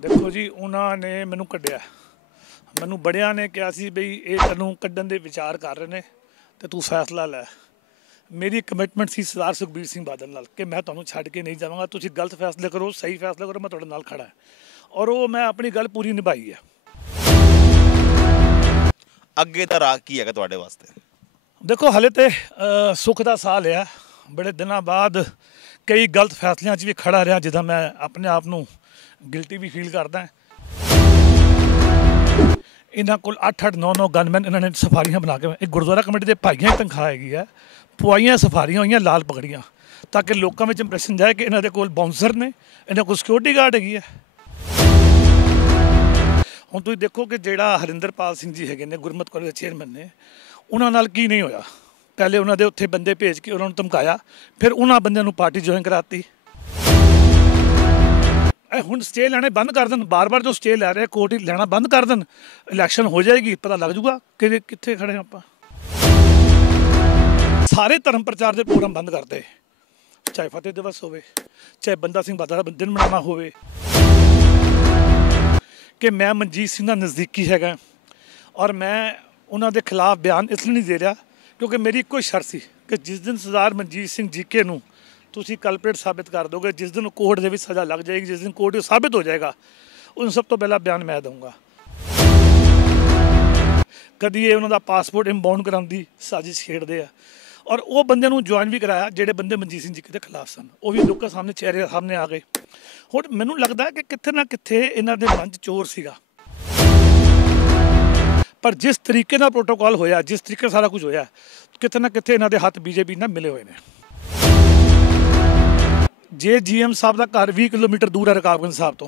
देखो जी उन्होंने मैनू कढ़िया मैनू बड़िया ने कहा सी बई ये तैनूं कढ़न दे विचार कर रहे हैं तो तू फैसला लै। मेरी कमिटमेंट सी सरदार सुखबीर सिंह बादल नाल कि मैं तुहानूं छड्ड के नहीं जावांगा, तुसीं गलत फैसले करो सही फैसला करो, मैं तुहाडे नाल खड़ा है और वो मैं अपनी गल पूरी निभाई है। ਅੱਗੇ ਦਾ ਰਾਹ ਕੀ ਹੈਗਾ ਤੁਹਾਡੇ ਵਾਸਤੇ? देखो हले तो सुख का साल है, बड़े दिनों बाद कई गलत फैसलों भी खड़ा रहा जिदा मैं अपने आप को गिल्टी भी फील करदा। इन्हों को 8-8 9-9 गनमैन इन्होंने सफारियां बना के एक गुरुद्वारा कमेटी के भाइयों की तनख्वाह हैगी है, पुआइयां सफारियां हुई लाल पगड़ियां ताकि लोगों में इंप्रैशन जाए कि इन्होंने कोल बाउंसर ने, इन्होंने को सिक्योरिटी गार्ड हैगी है। हुण तुसीं देखो कि जिहड़ा हरिंदरपाल सिंह जी है गुरमत कॉलेज के चेयरमैन ने, उन्होंने नाल की नहीं होया। पहले उन्होंने उत्थे बंदे भेज के उन्होंने धमकाया, फिर उन्होंने बंदे नूं पार्टी ज्वाइन कराती। हुण स्टे लैणे बंद कर देन, बार बार जो स्टे लै रहे कोर्ट ही लैना बंद कर देन, इलैक्शन हो जाएगी, पता लग जूगा कि कित्थे खड़े आपां। सारे धर्म प्रचार के प्रोग्राम बंद करते, चाहे फतेह दिवस होवे, चाहे बंदा सिंह बहादुर दा दिन मनाना होवे कि मैं मनजीत सिंह दा नज़दीकी हैगा और मैं उन्होंने के खिलाफ बयान इसलिए नहीं दे रहा क्योंकि मेरी एको ही शर्त सी कि जिस दिन सरदार मनजीत सिंह जीके नूं तुसीं कल्परेट साबित कर दोगे, जिस दिन कोर्ट दे विच सज़ा लग जाएगी, जिस दिन कोर्ट साबित हो जाएगा, उन सब तो पहला बयान मैं दूँगा। कदी ये उन्होंने पासपोर्ट इंबाउंड कराने की साजिश छेड़ते हैं और वो बंदे नूं ज्वाइन भी कराया जेडे बंदे मनजीत सिंह जीके के खिलाफ सन, वो भी लोगों सामने चेहरे सामने आ गए। हुण मैनूं लगदा है कि कित्थे ना कित्थे इन्हां दे मन च चोर सीगा, पर जिस तरीके का प्रोटोकॉल होया, जिस तरीके सारा कुछ होया, कितने ना कितने इन्हों के हाथ बीजेपी ने मिले हुए हैं। जे GM साहब का घर 20 किलोमीटर दूर है रकाबगंज साहब तो,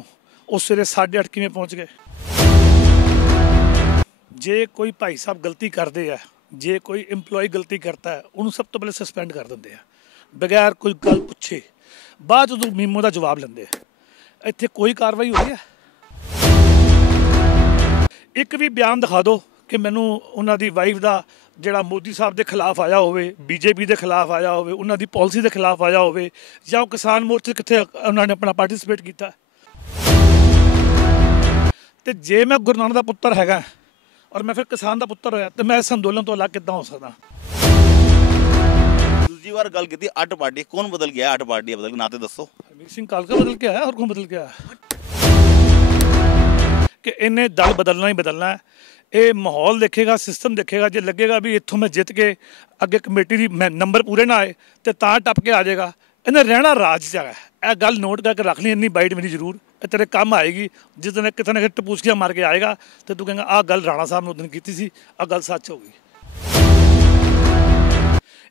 उस वेले 8:30 किवें पहुँच गए? जे कोई भाई साहब गलती करते हैं, जे कोई इंपलॉय गलती करता है, उन्होंने सब तो पहले सस्पेंड कर देंगे बगैर कोई गल पुछे, बाद जो मीमो का जवाब लेंगे। इत्थे कोई कार्रवाई हुई है? एक भी बयान दिखा दो कि मैनू उन्होंने वाइफ का जोड़ा मोदी साहब के खिलाफ आया हो, बीजेपी के खिलाफ आया हो, उन्होंने पॉलिसी के खिलाफ आया हो, या किसान मोर्चे कितने उन्होंने अपना पार्टिसिपेट किया। तो जे मैं गुरु नानक का पुत्र हैगा और मैं फिर किसान का पुत्र होया तो मैं इस अंदोलन तो अलग किद्दां हो सकदा? दूसरी बार गल की 8 पार्टी, कौन बदल गया? 8 पार्टियां बदल के नाते दसो। हरमीत सिंह कालका बदल के आया और कौन बदल के आया? कि इन्हें दल बदलना ही बदलना है। ये माहौल देखेगा, सिस्टम देखेगा, जो लगेगा भी इत्थों मैं जित के अगे कमेटी की नंबर पूरे ना आए तो टप के आ जाएगा। इन्हें रहना राज च है, यह गल नोट करके रख ली, इन्नी बाइट मेरी जरूर तेरे काम आएगी। जिस दिन कितने ना कितने टपूसकियाँ मार के आएगा तो तू कहेगा आ गल राणा साहब ने उस दिन की सी, आ गल सच होगी।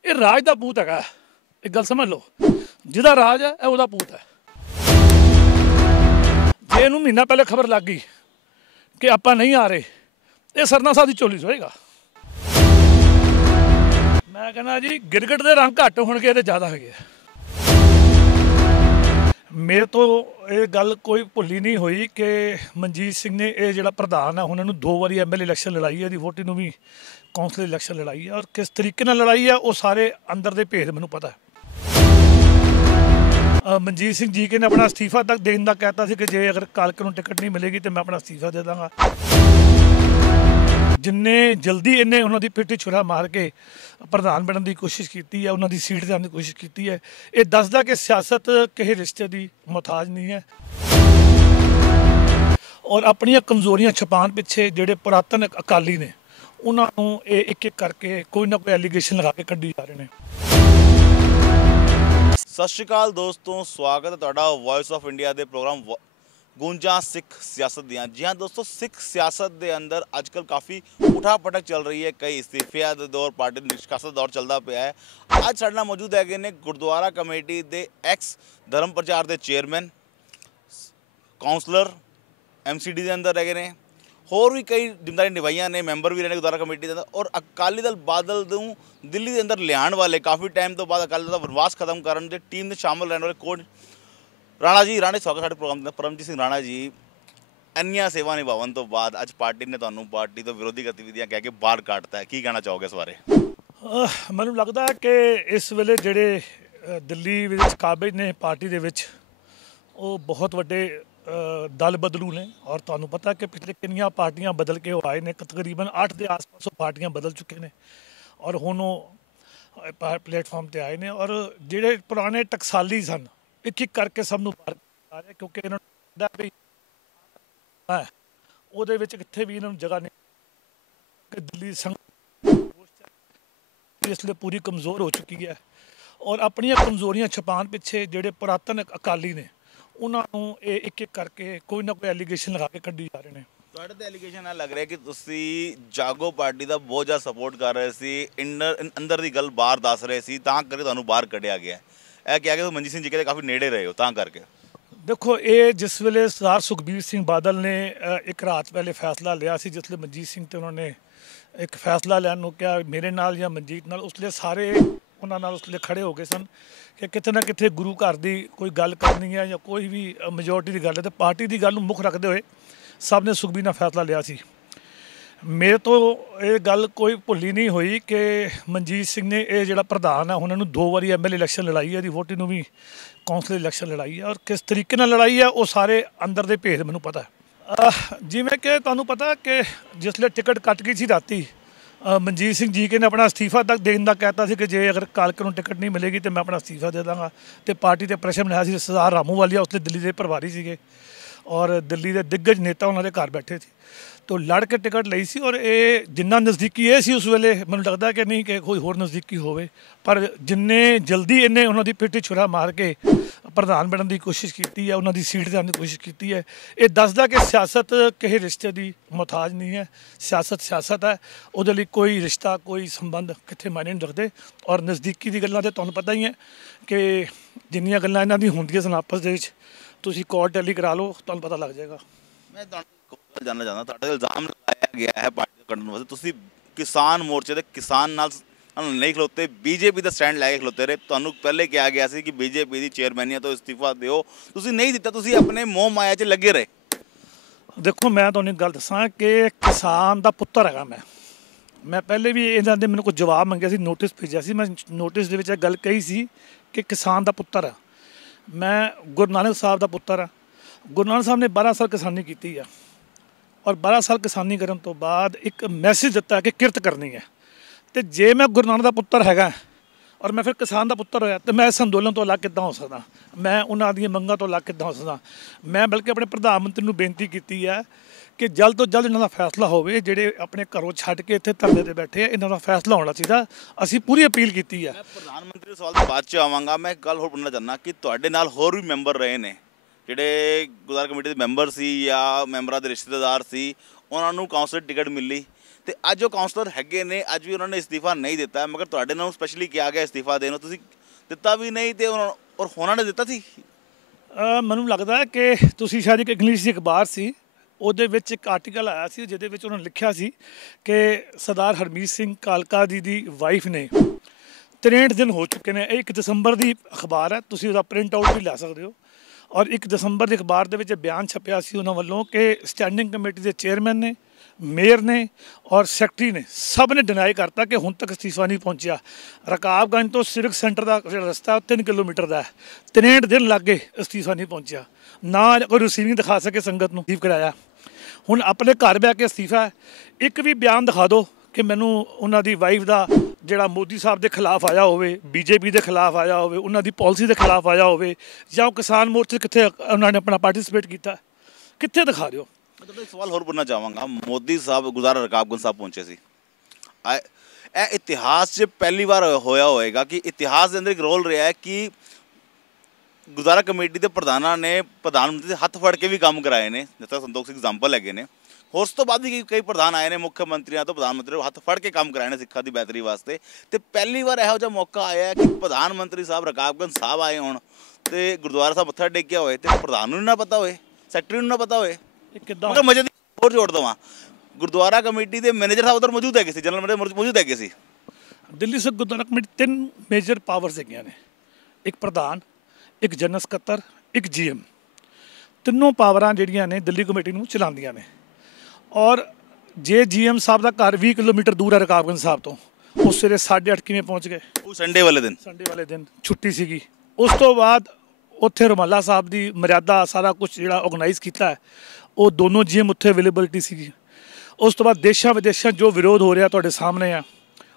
ये राज का पूत है, एक गल समझ लो, जिहदा राज है वह पूत है। जे इनू महीना पहले खबर लग गई कि आप नहीं आ रहे, ये सरना साहब की झोली होएगा। मैं कहना जी गिरगिट के रंग घट होणगे ते ज़्यादा है। मेरे तो ये गल कोई भुली नहीं हुई कि मनजीत सिंह ने यह जो प्रधान है उन्होंने 2 बारी MLA इलैक्शन लड़ाई है, वोटी भी कौंसल इलैक्शन लड़ाई है और किस तरीके नाल लड़ाई है वो सारे अंदर के भेद मैनूं पता है। मनजीत सिंह जी के ने अपना अस्तीफा तक देने का कहता कि जे अगर कालके नूं टिकट नहीं मिलेगी तो मैं अपना अस्तीफा दे दांगा। जिन्ने जल्दी इन्हें उन्होंने पिट्ठी छुरा मार के प्रधान बनने की कोशिश की है, उन्होंने सीट जाने की कोशिश की है। ये दसदा कि सियासत किसी रिश्ते की मुहताज नहीं है और अपन कमजोरियां छुपाने पिछे जोड़े पुरातन अकाली ने उन्होंने एक एक करके कोई ना कोई एलीगेशन लगा के कड्ढी जा रहे हैं। सत श्री अकाल दोस्तों, स्वागत है तुहाडा वॉइस ऑफ इंडिया के प्रोग्राम गूंजा सिख सियासत दियां। जी हाँ दोस्तों, सिख सियासत के अंदर अजकल काफ़ी उठा पटक चल रही है, कई इस्तीफिया के दौर, पार्टी निष्कासन दौर चलता पाया है। अज साडे नाल मौजूद है ने गुरुद्वारा कमेटी के एक्स धर्म प्रचार के चेयरमैन, काउंसलर MCD के अंदर रहे ने, होर भी कई जिम्मेदारी निभाइया ने, मैंबर भी रहे गुरुद्वारा कमेटी के अंदर और अकाली दल बादल नूं दिल्ली के अंदर लियाण वाले काफ़ी टाइम तो बाद अकाली दल का वनवास खत्म करने की टीम में शामिल रहने वाले कोण राणा जी। राणे स्वागत साडे प्रोग्राम में। परमजीत सिंह राणा जी, अन्य सेवा निभावन तो बाद अज पार्टी ने तुहानूं पार्टी तो विरोधी गतिविधियां कह के बाहर काटता है, की कहना चाहोगे इस बारे? मैनूं लगदा है कि इस वेले जिहड़े दिल्ली विच काबिज ने पार्टी दे विच वो बहुत वड्डे दल बदलू ने और तुहानू पता कि पिछले कितनियां पार्टियां बदल के वो आए ने, तकरीबन 8 के आस-पास वो पार्टियां बदल चुके ने और हुण प्लेटफॉर्म ते आए ने। और ਜਿਹੜੇ ਪੁਰਾਣੇ ਟਕਸਾਲੀ ਸਨ ਇੱਕ ਇੱਕ ਕਰਕੇ ਸਭ ਨੂੰ ਪਾਰ ਆ ਰਹੇ, ਕਿਉਂਕਿ ਇਹਨਾਂ ਨੂੰ ਪਤਾ ਵੀ ਹੈ ਉਹਦੇ ਵਿੱਚ ਕਿੱਥੇ ਵੀ ਇਹਨਾਂ ਨੂੰ ਜਗ੍ਹਾ ਨਹੀਂ ਕਿ ਦਿੱਲੀ ਸੰਘ ਇਸ ਲਈ ਪੂਰੀ ਕਮਜ਼ੋਰ ਹੋ ਚੁੱਕੀ ਹੈ ਔਰ ਆਪਣੀਆਂ ਕਮਜ਼ੋਰੀਆਂ ਛਪਾਉਣ ਪਿੱਛੇ ਜਿਹੜੇ ਪੁਰਾਤਨ ਅਕਾਲੀ ਨੇ ਉਹਨਾਂ ਨੂੰ ਇਹ ਇੱਕ ਇੱਕ ਕਰਕੇ ਕੋਈ ਨਾ ਕੋਈ ਐਲੀਗੇਸ਼ਨ ਲਗਾ ਕੇ ਕੱਢੀ ਜਾ ਰਹੇ ਨੇ। ਤੁਹਾਡੇ ਤੇ ਐਲੀਗੇਸ਼ਨ ਇਹ ਲੱਗ ਰਿਹਾ ਕਿ ਤੁਸੀਂ ਜਾਗੋ ਪਾਰਟੀ ਦਾ ਬਹੁਤ ਜ਼ਿਆਦਾ ਸਪੋਰਟ ਕਰ ਰਹੇ ਸੀ, ਅੰਦਰ ਦੀ ਗੱਲ ਬਾਹਰ ਦੱਸ ਰਹੇ ਸੀ, ਤਾਂ ਕਰਕੇ ਤੁਹਾਨੂੰ ਬਾਹਰ ਕੱਢਿਆ ਗਿਆ। ਇਹ ਕਿਹਾ ਕਿ ਮਨਜੀਤ ਸਿੰਘ ਜੀ ਦੇ ਕਾਫੀ ਨੇੜੇ ਰਹੇ ਹੋ ਤਾਂ ਕਰਕੇ। ਦੇਖੋ, ਇਹ ਜਿਸ ਵੇਲੇ ਸਰਦਾਰ ਸੁਖਬੀਰ ਸਿੰਘ ਬਾਦਲ ਨੇ ਇੱਕ ਰਾਤ ਪਹਿਲੇ ਫੈਸਲਾ ਲਿਆ ਸੀ, ਜਿਸ ਵੇਲੇ ਮਨਜੀਤ ਸਿੰਘ ਤੇ ਉਹਨਾਂ ਨੇ ਇੱਕ ਫੈਸਲਾ ਲੈਣ ਨੂੰ ਕਿਹਾ ਮੇਰੇ ਨਾਲ ਜਾਂ ਮਨਜੀਤ ਨਾਲ, ਉਸ ਵੇਲੇ ਸਾਰੇ ਉਹਨਾਂ ਨਾਲ ਉਸ ਵੇਲੇ ਖੜੇ ਹੋ ਗਏ ਸਨ ਕਿ ਕਿਤੇ ਨਾ ਕਿਤੇ ਗੁਰੂ ਘਰ ਦੀ ਕੋਈ ਗੱਲ ਕਰਨੀ ਹੈ ਜਾਂ ਕੋਈ ਵੀ ਮੈਜੋਰਟੀ ਦੀ ਗੱਲ ਹੈ, ਤੇ ਪਾਰਟੀ ਦੀ ਗੱਲ ਨੂੰ ਮੁੱਖ ਰੱਖਦੇ ਹੋਏ ਸਭ ਨੇ ਸੁਖਬੀਰ ਨਾਲ ਫੈਸਲਾ ਲਿਆ ਸੀ। ਮੇਰੇ ਤੋਂ ਇਹ ਗੱਲ ਕੋਈ ਭੁੱਲੀ ਨਹੀਂ ਹੋਈ ਕਿ ਮਨਜੀਤ ਸਿੰਘ ਨੇ ਇਹ ਜਿਹੜਾ ਪ੍ਰਧਾਨ ਹੈ ਉਹਨਾਂ ਨੂੰ 2 ਵਾਰੀ MLA ਇਲੈਕਸ਼ਨ ਲੜਾਈ ਹੈ, ਇਹਦੀ ਵੋਟੀ ਨੂੰ ਵੀ ਕੌਂਸਲ ਇਲੈਕਸ਼ਨ ਲੜਾਈ ਹੈ, ਔਰ ਕਿਸ ਤਰੀਕੇ ਨਾਲ ਲੜਾਈ ਹੈ ਉਹ ਸਾਰੇ ਅੰਦਰ ਦੇ ਭੇਦ ਮੈਨੂੰ ਪਤਾ ਹੈ। ਜਿਵੇਂ ਕਿ ਤੁਹਾਨੂੰ ਪਤਾ ਕਿ ਜਿਸ ਵੇਲੇ ਟਿਕਟ ਕੱਟ ਗਈ ਸੀ ਰਾਤੀ, ਮਨਜੀਤ ਸਿੰਘ ਜੀ ਕੇ ਨੇ ਆਪਣਾ ਅਸਤੀਫਾ ਤੱਕ ਦੇਣ ਦਾ ਕਹਿਤਾ ਸੀ ਕਿ ਜੇ ਅਗਰ ਕਾਲਕ ਨੂੰ ਟਿਕਟ ਨਹੀਂ ਮਿਲੇਗੀ ਤਾਂ ਮੈਂ ਆਪਣਾ ਅਸਤੀਫਾ ਦੇ ਦਾਂਗਾ, ਅਤੇ ਪਾਰਟੀ 'ਤੇ ਪ੍ਰੈਸ਼ਰ ਬਣਾਇਆ ਸੀ। ਸਰਦਾਰ ਰਾਮੂਵਾਲੀਆ ਉਸ ਵੇਲੇ ਦਿੱਲੀ ਦੇ ਪ੍ਰਭਾਰੀ ਸੀਗੇ ਔਰ ਦਿੱਲੀ ਦੇ ਦਿੱਗਜ ਨੇਤਾ ਉਹਨਾਂ ਦੇ ਘਰ ਬੈਠੇ ਸੀ, तो लड़ के टिकट ਲਈ ਸੀ। और ये जिन्ना नज़दीकी ਇਹ ਸੀ ਉਸ ਵੇਲੇ ਮੈਨੂੰ ਲੱਗਦਾ ਕਿ ਨਹੀਂ ਕਿ ਕੋਈ ਹੋਰ ਨਜ਼ਦੀਕੀ ਹੋਵੇ, ਪਰ ਜਿੰਨੇ ਜਲਦੀ ਇਹਨੇ ਉਹਨਾਂ ਦੀ ਪਿੱਠ ਛੁਰਾ ਮਾਰ ਕੇ ਪ੍ਰਧਾਨ ਬਣਨ ਦੀ ਕੋਸ਼ਿਸ਼ ਕੀਤੀ ਹੈ, ਉਹਨਾਂ ਦੀ ਸੀਟ ਤੇ ਆਉਣ ਦੀ ਕੋਸ਼ਿਸ਼ ਕੀਤੀ ਹੈ। ਇਹ ਦੱਸਦਾ ਕਿ ਸਿਆਸਤ ਕਿਸੇ ਰਿਸ਼ਤੇ ਦੀ ਮੁਹਤਾਜ ਨਹੀਂ ਹੈ, ਸਿਆਸਤ ਸਿਆਸਤ ਹੈ, ਉਹਦੇ ਲਈ ਕੋਈ ਰਿਸ਼ਤਾ ਕੋਈ ਸੰਬੰਧ ਕਿੱਥੇ ਮਾਇਨੇ ਨਹੀਂ ਰੱਖਦੇ। ਔਰ ਨਜ਼ਦੀਕੀ ਦੀ ਗੱਲਾਂ ਤੇ ਤੁਹਾਨੂੰ ਪਤਾ ਹੀ ਹੈ ਕਿ ਜਿੰਨੀਆਂ ਗੱਲਾਂ ਇਹਨਾਂ ਦੀ ਹੁੰਦੀਆਂ ਸਨ ਆਪਸ ਦੇ ਵਿੱਚ, ਤੁਸੀਂ ਕਾਲ ਟੈਲੀ ਕਰਾ ਲਓ ਤੁਹਾਨੂੰ ਪਤਾ ਲੱਗ ਜਾਏਗਾ। ਮੈਂ जानना चाहता ਤੁਹਾਡੇ ਇਲਜ਼ਾਮ ਲਗਾਇਆ ਗਿਆ ਹੈ ਪਾਰਟੀ ਕੱਢਣ ਵਾਸਤੇ ਤੁਸੀਂ ਕਿਸਾਨ ਮੋਰਚੇ ਦੇ ਕਿਸਾਨ ਨਾਲ ਨਹੀਂ ਖਲੋਤੇ, ਬੀਜੇਪੀ ਦਾ ਸਟੈਂਡ ਲੈ ਕੇ ਖਲੋਤੇ ਰਹੇ। ਤੁਹਾਨੂੰ ਪਹਿਲੇ ਕਿਹਾ ਗਿਆ ਸੀ ਕਿ ਬੀਜੇਪੀ ਦੀ ਚੇਅਰਮੈਨੀਆਂ ਤੋਂ ਇਸਤੀਫਾ ਦਿਓ, ਤੁਸੀਂ ਨਹੀਂ ਦਿੱਤਾ, ਤੁਸੀਂ ਆਪਣੇ ਮੋਹ ਮਾਇਆ 'ਚ ਲੱਗੇ ਰਹੇ। ਦੇਖੋ, ਮੈਂ ਤੁਹਾਨੂੰ ਇੱਕ ਗੱਲ ਦੱਸਾਂ ਕਿ ਕਿਸਾਨ ਦਾ ਪੁੱਤਰ ਹੈਗਾ ਮੈਂ ਪਹਿਲੇ ਵੀ ਇਹਨਾਂ ਦੇ ਮੈਨੂੰ ਕੋਈ ਜਵਾਬ ਮੰਗਿਆ ਸੀ, ਨੋਟਿਸ ਭੇਜਿਆ ਸੀ, ਮੈਂ ਨੋਟਿਸ ਦੇ ਵਿੱਚ ਇਹ ਗੱਲ ਕਹੀ ਸੀ ਕਿ ਕਿਸਾਨ ਦਾ ਪੁੱਤਰ ਆ ਮੈਂ, ਗੁਰੂ ਨਾਨਕ ਸਾਹਿਬ ਦਾ ਪੁੱਤਰ ਆ। ਗੁਰੂ ਨਾਨਕ ਸਾਹਿਬ ਨੇ 12 ਸਾਲ ਕਿਸਾਨੀ ਕੀਤੀ ਆ ਔਰ 12 ਸਾਲ ਕਿਸਾਨੀ ਕਰਨ ਤੋਂ ਬਾਅਦ ਇੱਕ ਮੈਸੇਜ ਦਿੱਤਾ ਕਿ ਕਿਰਤ ਕਰਨੀ ਹੈ। ਅਤੇ ਜੇ ਮੈਂ ਗੁਰੂ ਨਾਨਕ ਦਾ ਪੁੱਤਰ ਹੈਗਾ ਔਰ ਮੈਂ ਫਿਰ ਕਿਸਾਨ ਦਾ ਪੁੱਤਰ ਹੋਇਆ ਤਾਂ ਮੈਂ ਇਸ ਅੰਦੋਲਨ ਤੋਂ ਅਲੱਗ ਕਿੱਦਾਂ ਹੋ ਸਕਦਾ, ਮੈਂ ਉਹਨਾਂ ਦੀਆਂ ਮੰਗਾਂ ਤੋਂ ਅਲੱਗ ਕਿੱਦਾਂ ਹੋ ਸਕਦਾ। ਮੈਂ ਬਲਕਿ ਆਪਣੇ ਪ੍ਰਧਾਨ ਮੰਤਰੀ ਨੂੰ ਬੇਨਤੀ ਕੀਤੀ ਹੈ ਕਿ ਜਲਦ ਤੋਂ ਜਲਦ ਇਹਨਾਂ ਦਾ ਫੈਸਲਾ ਹੋਵੇ, ਜਿਹੜੇ ਆਪਣੇ ਘਰੋਂ ਛੱਡ ਕੇ ਇੱਥੇ ਧਰਨੇ 'ਤੇ ਬੈਠੇ ਆ, ਇਹਨਾਂ ਦਾ ਫੈਸਲਾ ਹੋਣਾ ਚਾਹੀਦਾ। ਅਸੀਂ ਪੂਰੀ ਅਪੀਲ ਕੀਤੀ ਹੈ। ਮੈਂ ਪ੍ਰਧਾਨ ਮੰਤਰੀ ਦੇ ਸਵਾਲ ਤੋਂ ਬਾਅਦ 'ਚ ਆਵਾਂਗਾ। ਮੈਂ ਇੱਕ ਗੱਲ ਹੋਰ ਪੁੱਛਣਾ ਚਾਹੁੰਦਾ ਕਿ ਤੁਹਾਡੇ ਨਾਲ ਹੋਰ ਵੀ ਮੈਂਬਰ ਰਹੇ ਨੇ ਜਿਹੜੇ ਗੁਰਦੁਆਰਾ ਕਮੇਟੀ ਦੇ ਮੈਂਬਰ ਸੀ ਜਾਂ ਮੈਂਬਰਾਂ ਦੇ ਰਿਸ਼ਤੇਦਾਰ ਸੀ, ਉਹਨਾਂ ਨੂੰ ਕਾਉਂਸਲਰ ਟਿਕਟ ਮਿਲੀ ਅਤੇ ਅੱਜ ਉਹ ਕਾਉਂਸਲਰ ਹੈਗੇ ਨੇ, ਅੱਜ ਵੀ ਉਹਨਾਂ ਨੇ ਇਸਤੀਫਾ ਨਹੀਂ ਦਿੱਤਾ, ਮਗਰ ਤੁਹਾਡੇ ਨਾਲ ਸਪੈਸ਼ਲੀ ਕਿਹਾ ਗਿਆ ਇਸਤੀਫਾ ਦੇਣ ਨੂੰ, ਤੁਸੀਂ ਦਿੱਤਾ ਵੀ ਨਹੀਂ ਅਤੇ ਔਰ ਉਹਨਾਂ ਨੇ ਦਿੱਤਾ ਸੀ। ਮੈਨੂੰ ਲੱਗਦਾ ਕਿ ਤੁਸੀਂ ਸ਼ਾਇਦ ਇੱਕ ਇੰਗਲਿਸ਼ ਦੀ ਅਖਬਾਰ ਸੀ, ਉਹਦੇ ਵਿੱਚ ਇੱਕ ਆਰਟੀਕਲ ਆਇਆ ਸੀ ਜਿਹਦੇ ਵਿੱਚ ਉਹਨਾਂ ਨੇ ਲਿਖਿਆ ਸੀ ਕਿ ਸਰਦਾਰ ਹਰਮੀਤ ਸਿੰਘ ਕਾਲਕਾ ਜੀ ਦੀ ਵਾਈਫ ਨੇ 63 ਦਿਨ ਹੋ ਚੁੱਕੇ ਨੇ। ਇਹ 1 ਦਸੰਬਰ ਦੀ ਅਖਬਾਰ ਹੈ, ਤੁਸੀਂ ਉਹਦਾ ਪ੍ਰਿੰਟ ਆਊਟ ਵੀ ਲੈ ਸਕਦੇ ਹੋ। ਔਰ 1 ਦਸੰਬਰ ਦੀ ਅਖਬਾਰ ਦੇ ਵਿੱਚ ਬਿਆਨ ਛਪਿਆ ਸੀ ਉਹਨਾਂ ਵੱਲੋਂ ਕਿ ਸਟੈਂਡਿੰਗ ਕਮੇਟੀ ਦੇ ਚੇਅਰਮੈਨ ਨੇ, ਮੇਅਰ ਨੇ ਔਰ ਸੈਕਟਰੀ ਨੇ, ਸਭ ਨੇ ਡਿਨਾਈ ਕਰਤਾ ਕਿ ਹੁਣ ਤੱਕ ਅਸਤੀਫਾ ਨਹੀਂ ਪਹੁੰਚਿਆ। ਰਕਾਬਗੰਜ ਤੋਂ ਸਿਵਕ ਸੈਂਟਰ ਦਾ ਜਿਹੜਾ ਰਸਤਾ 3 ਕਿਲੋਮੀਟਰ ਦਾ ਹੈ, 63 ਦਿਨ ਲੱਗ ਗਏ, ਅਸਤੀਫਾ ਨਹੀਂ ਪਹੁੰਚਿਆ, ਨਾ ਕੋਈ ਰਿਸੀਵਿੰਗ ਦਿਖਾ ਸਕੇ ਸੰਗਤ ਨੂੰ, ਰਿਸੀਵ ਕਰਾਇਆ। ਹੁਣ ਆਪਣੇ ਘਰ ਬਹਿ ਕੇ ਅਸਤੀਫਾ, ਇੱਕ ਵੀ ਬਿਆਨ ਦਿਖਾ ਦਿਓ ਕਿ ਮੈਨੂੰ ਉਹਨਾਂ ਦੀ ਵਾਈਫ ਦਾ ਜਿਹੜਾ ਮੋਦੀ ਸਾਹਿਬ ਦੇ ਖਿਲਾਫ ਆਇਆ ਹੋਵੇ, ਬੀਜੇਪੀ ਦੇ ਖਿਲਾਫ ਆਇਆ ਹੋਵੇ, ਉਹਨਾਂ ਦੀ ਪਾਲਿਸੀ ਦੇ ਖਿਲਾਫ ਆਇਆ ਹੋਵੇ, ਜਾਂ ਉਹ ਕਿਸਾਨ ਮੋਰਚੇ ਕਿੱਥੇ ਉਹਨਾਂ ਨੇ ਆਪਣਾ ਪਾਰਟੀਸਪੇਟ ਕੀਤਾ, ਕਿੱਥੇ ਦਿਖਾ ਦਿਓ। ਮੈਂ ਤੁਹਾਡਾ ਇੱਕ ਸਵਾਲ ਹੋਰ ਪੁੱਛਣਾ ਚਾਹਾਂਗਾ। ਮੋਦੀ ਸਾਹਿਬ ਗੁਰਦੁਆਰਾ ਰਕਾਬਗੰਜ ਸਾਹਿਬ ਪਹੁੰਚੇ ਸੀ, ਇਹ ਇਤਿਹਾਸ 'ਚ ਪਹਿਲੀ ਵਾਰ ਹੋਇਆ ਹੋਏਗਾ ਕਿ ਇਤਿਹਾਸ ਦੇ ਅੰਦਰ ਇੱਕ ਰੋਲ ਰਿਹਾ ਹੈ ਕਿ ਗੁਰਦੁਆਰਾ ਕਮੇਟੀ ਦੇ ਪ੍ਰਧਾਨਾਂ ਨੇ ਪ੍ਰਧਾਨ ਮੰਤਰੀ ਦੇ ਹੱਥ ਫੜ ਕੇ ਵੀ ਕੰਮ ਕਰਾਏ ਨੇ, ਜਿਸ ਤਰ੍ਹਾਂ ਸੰਤੋਖ ਸਿੰਘ ਐਗਜ਼ਾਮਪਲ ਹੈਗੇ ਨੇ। ਹੋਰ ਉਸ ਤੋਂ ਬਾਅਦ ਵੀ ਕਈ ਪ੍ਰਧਾਨ ਆਏ ਨੇ, ਮੁੱਖ ਮੰਤਰੀਆਂ ਤੋਂ ਪ੍ਰਧਾਨ ਮੰਤਰੀ ਹੱਥ ਫੜ ਕੇ ਕੰਮ ਕਰਾਏ ਨੇ ਸਿੱਖਾਂ ਦੀ ਬਿਹਤਰੀ ਵਾਸਤੇ, ਅਤੇ ਪਹਿਲੀ ਵਾਰ ਇਹੋ ਜਿਹਾ ਮੌਕਾ ਆਇਆ ਕਿ ਪ੍ਰਧਾਨ ਮੰਤਰੀ ਸਾਹਿਬ ਰਕਾਬਗੰਜ ਸਾਹਿਬ ਆਏ ਹੋਣ ਅਤੇ ਗੁਰਦੁਆਰਾ ਸਾਹਿਬ ਮੱਥਾ ਟੇਕਿਆ ਹੋਏ ਅਤੇ ਪ੍ਰਧਾਨ ਨੂੰ ਨਾ ਪਤਾ ਹੋਏ, ਸੈਕਟਰੀ ਨੂੰ ਨਾ ਪਤਾ ਹੋਏ। ਇਹ ਕਿੱਦਾਂ? ਮਜ਼ੇ ਦੀ ਹੋਰ ਜੋੜ ਦੇਵਾਂ, ਗੁਰਦੁਆਰਾ ਕਮੇਟੀ ਦੇ ਮੈਨੇਜਰ ਸਾਹਿਬ ਉੱਧਰ ਮੌਜੂਦ ਹੈਗੇ ਸੀ, ਜਨਰਲ ਮੈਨੇਜਰ ਮੌਜੂਦ ਹੈਗੇ ਸੀ। Delhi Sikh Gurdwara committee 3 major powers ਹੈਗੀਆਂ ਨੇ, ਇੱਕ ਪ੍ਰਧਾਨ, ਇੱਕ ਜਨਰਲ ਸਕੱਤਰ, ਇੱਕ GM। ਤਿੰਨੋਂ ਪਾਵਰਾਂ ਜਿਹੜੀਆਂ ਨੇ ਦਿੱਲੀ ਕਮੇਟੀ ਨੂੰ ਚਲਾਉਂਦੀਆਂ ਨੇ। ਔਰ ਜੇ GM ਸਾਹਿਬ ਦਾ ਘਰ 20 ਕਿਲੋਮੀਟਰ ਦੂਰ ਹੈ ਰਕਾਬਗੰਜ ਸਾਹਿਬ ਤੋਂ, ਉਹ ਸਵੇਰੇ 8:30 ਕਿਵੇਂ ਪਹੁੰਚ ਗਏ? ਉਹ ਸੰਡੇ ਵਾਲੇ ਦਿਨ ਛੁੱਟੀ ਸੀਗੀ। ਉਸ ਤੋਂ ਬਾਅਦ ਉੱਥੇ ਰੁਮਾਲਾ ਸਾਹਿਬ ਦੀ ਮਰਿਆਦਾ ਸਾਰਾ ਕੁਝ ਜਿਹੜਾ ਆਰਗੇਨਾਈਜ਼ ਕੀਤਾ ਹੈ, ਉਹ ਦੋਨੋਂ ਜੀਐਮ ਉੱਥੇ ਅਵੇਲੇਬਿਲਿਟੀ ਸੀਗੀ। ਉਸ ਤੋਂ ਬਾਅਦ ਦੇਸ਼ਾਂ ਵਿਦੇਸ਼ਾਂ ਜੋ ਵਿਰੋਧ ਹੋ ਰਿਹਾ ਤੁਹਾਡੇ ਸਾਹਮਣੇ ਆ,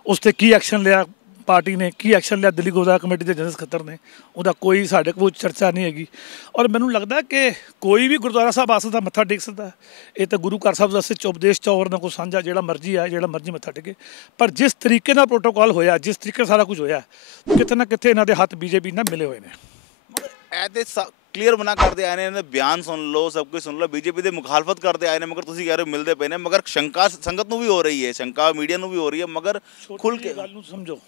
ਉਸ 'ਤੇ ਕੀ ਐਕਸ਼ਨ ਲਿਆ ਪਾਰਟੀ ਨੇ, ਕੀ ਐਕਸ਼ਨ ਲਿਆ ਦਿੱਲੀ ਗੁਰਦੁਆਰਾ ਕਮੇਟੀ ਦੇ ਜਨਰਲ ਸਕੱਤਰ ਨੇ, ਉਹਦਾ ਕੋਈ ਸਾਡੇ ਕੋਲ ਚਰਚਾ ਨਹੀਂ ਹੈਗੀ। ਔਰ ਮੈਨੂੰ ਲੱਗਦਾ ਕਿ ਕੋਈ ਵੀ ਗੁਰਦੁਆਰਾ ਸਾਹਿਬ ਆ ਸਕਦਾ, ਮੱਥਾ ਟੇਕ ਸਕਦਾ। ਇਹ ਤਾਂ ਗੁਰੂ ਘਰ ਸਾਹਿਬ ਵਾਸਤੇ ਉਪਦੇਸ਼ ਚੌਰ ਨਾ ਕੋਈ ਸਾਂਝਾ, ਜਿਹੜਾ ਮਰਜ਼ੀ ਆ ਜਿਹੜਾ ਮਰਜ਼ੀ ਮੱਥਾ ਟੇਕੇ। ਪਰ ਜਿਸ ਤਰੀਕੇ ਨਾਲ ਪ੍ਰੋਟੋਕਾਲ ਹੋਇਆ, ਜਿਸ ਤਰੀਕੇ ਸਾਰਾ ਕੁਝ ਹੋਇਆ, ਕਿਤੇ ਨਾ ਕਿਤੇ ਇਹਨਾਂ ਦੇ ਹੱਥ ਬੀਜੇਪੀ ਨਾਲ ਮਿਲੇ ਹੋਏ ਨੇ। ਇਹ ਤੇ ਕਲੀਅਰ ਮਨਾ ਕਰਦੇ ਆਏ ਨੇ, ਇਹਨਾਂ ਦੇ ਬਿਆਨ ਸੁਣ ਲਓ, ਸਭ ਕੁਝ ਸੁਣ ਲਓ, ਬੀਜੇਪੀ ਦੇ ਮੁਖਾਲਫਤ ਕਰਦੇ ਆਏ ਨੇ, ਮਗਰ ਤੁਸੀਂ ਕਹਿ ਰਹੇ ਹੋ ਮਿਲਦੇ ਪਏ ਨੇ। ਮਗਰ ਸ਼ੰਕਾ ਸੰਗਤ ਨੂੰ ਵੀ ਹੋ ਰਹੀ ਹੈ, ਸ਼ੰਕਾ ਮੀਡੀਆ ਨੂੰ ਵੀ ਹੋ ਰਹੀ ਹੈ, ਮਗਰ ਖੁੱਲ ਕੇ ਗੱਲ ਨੂੰ ਸਮਝੋ।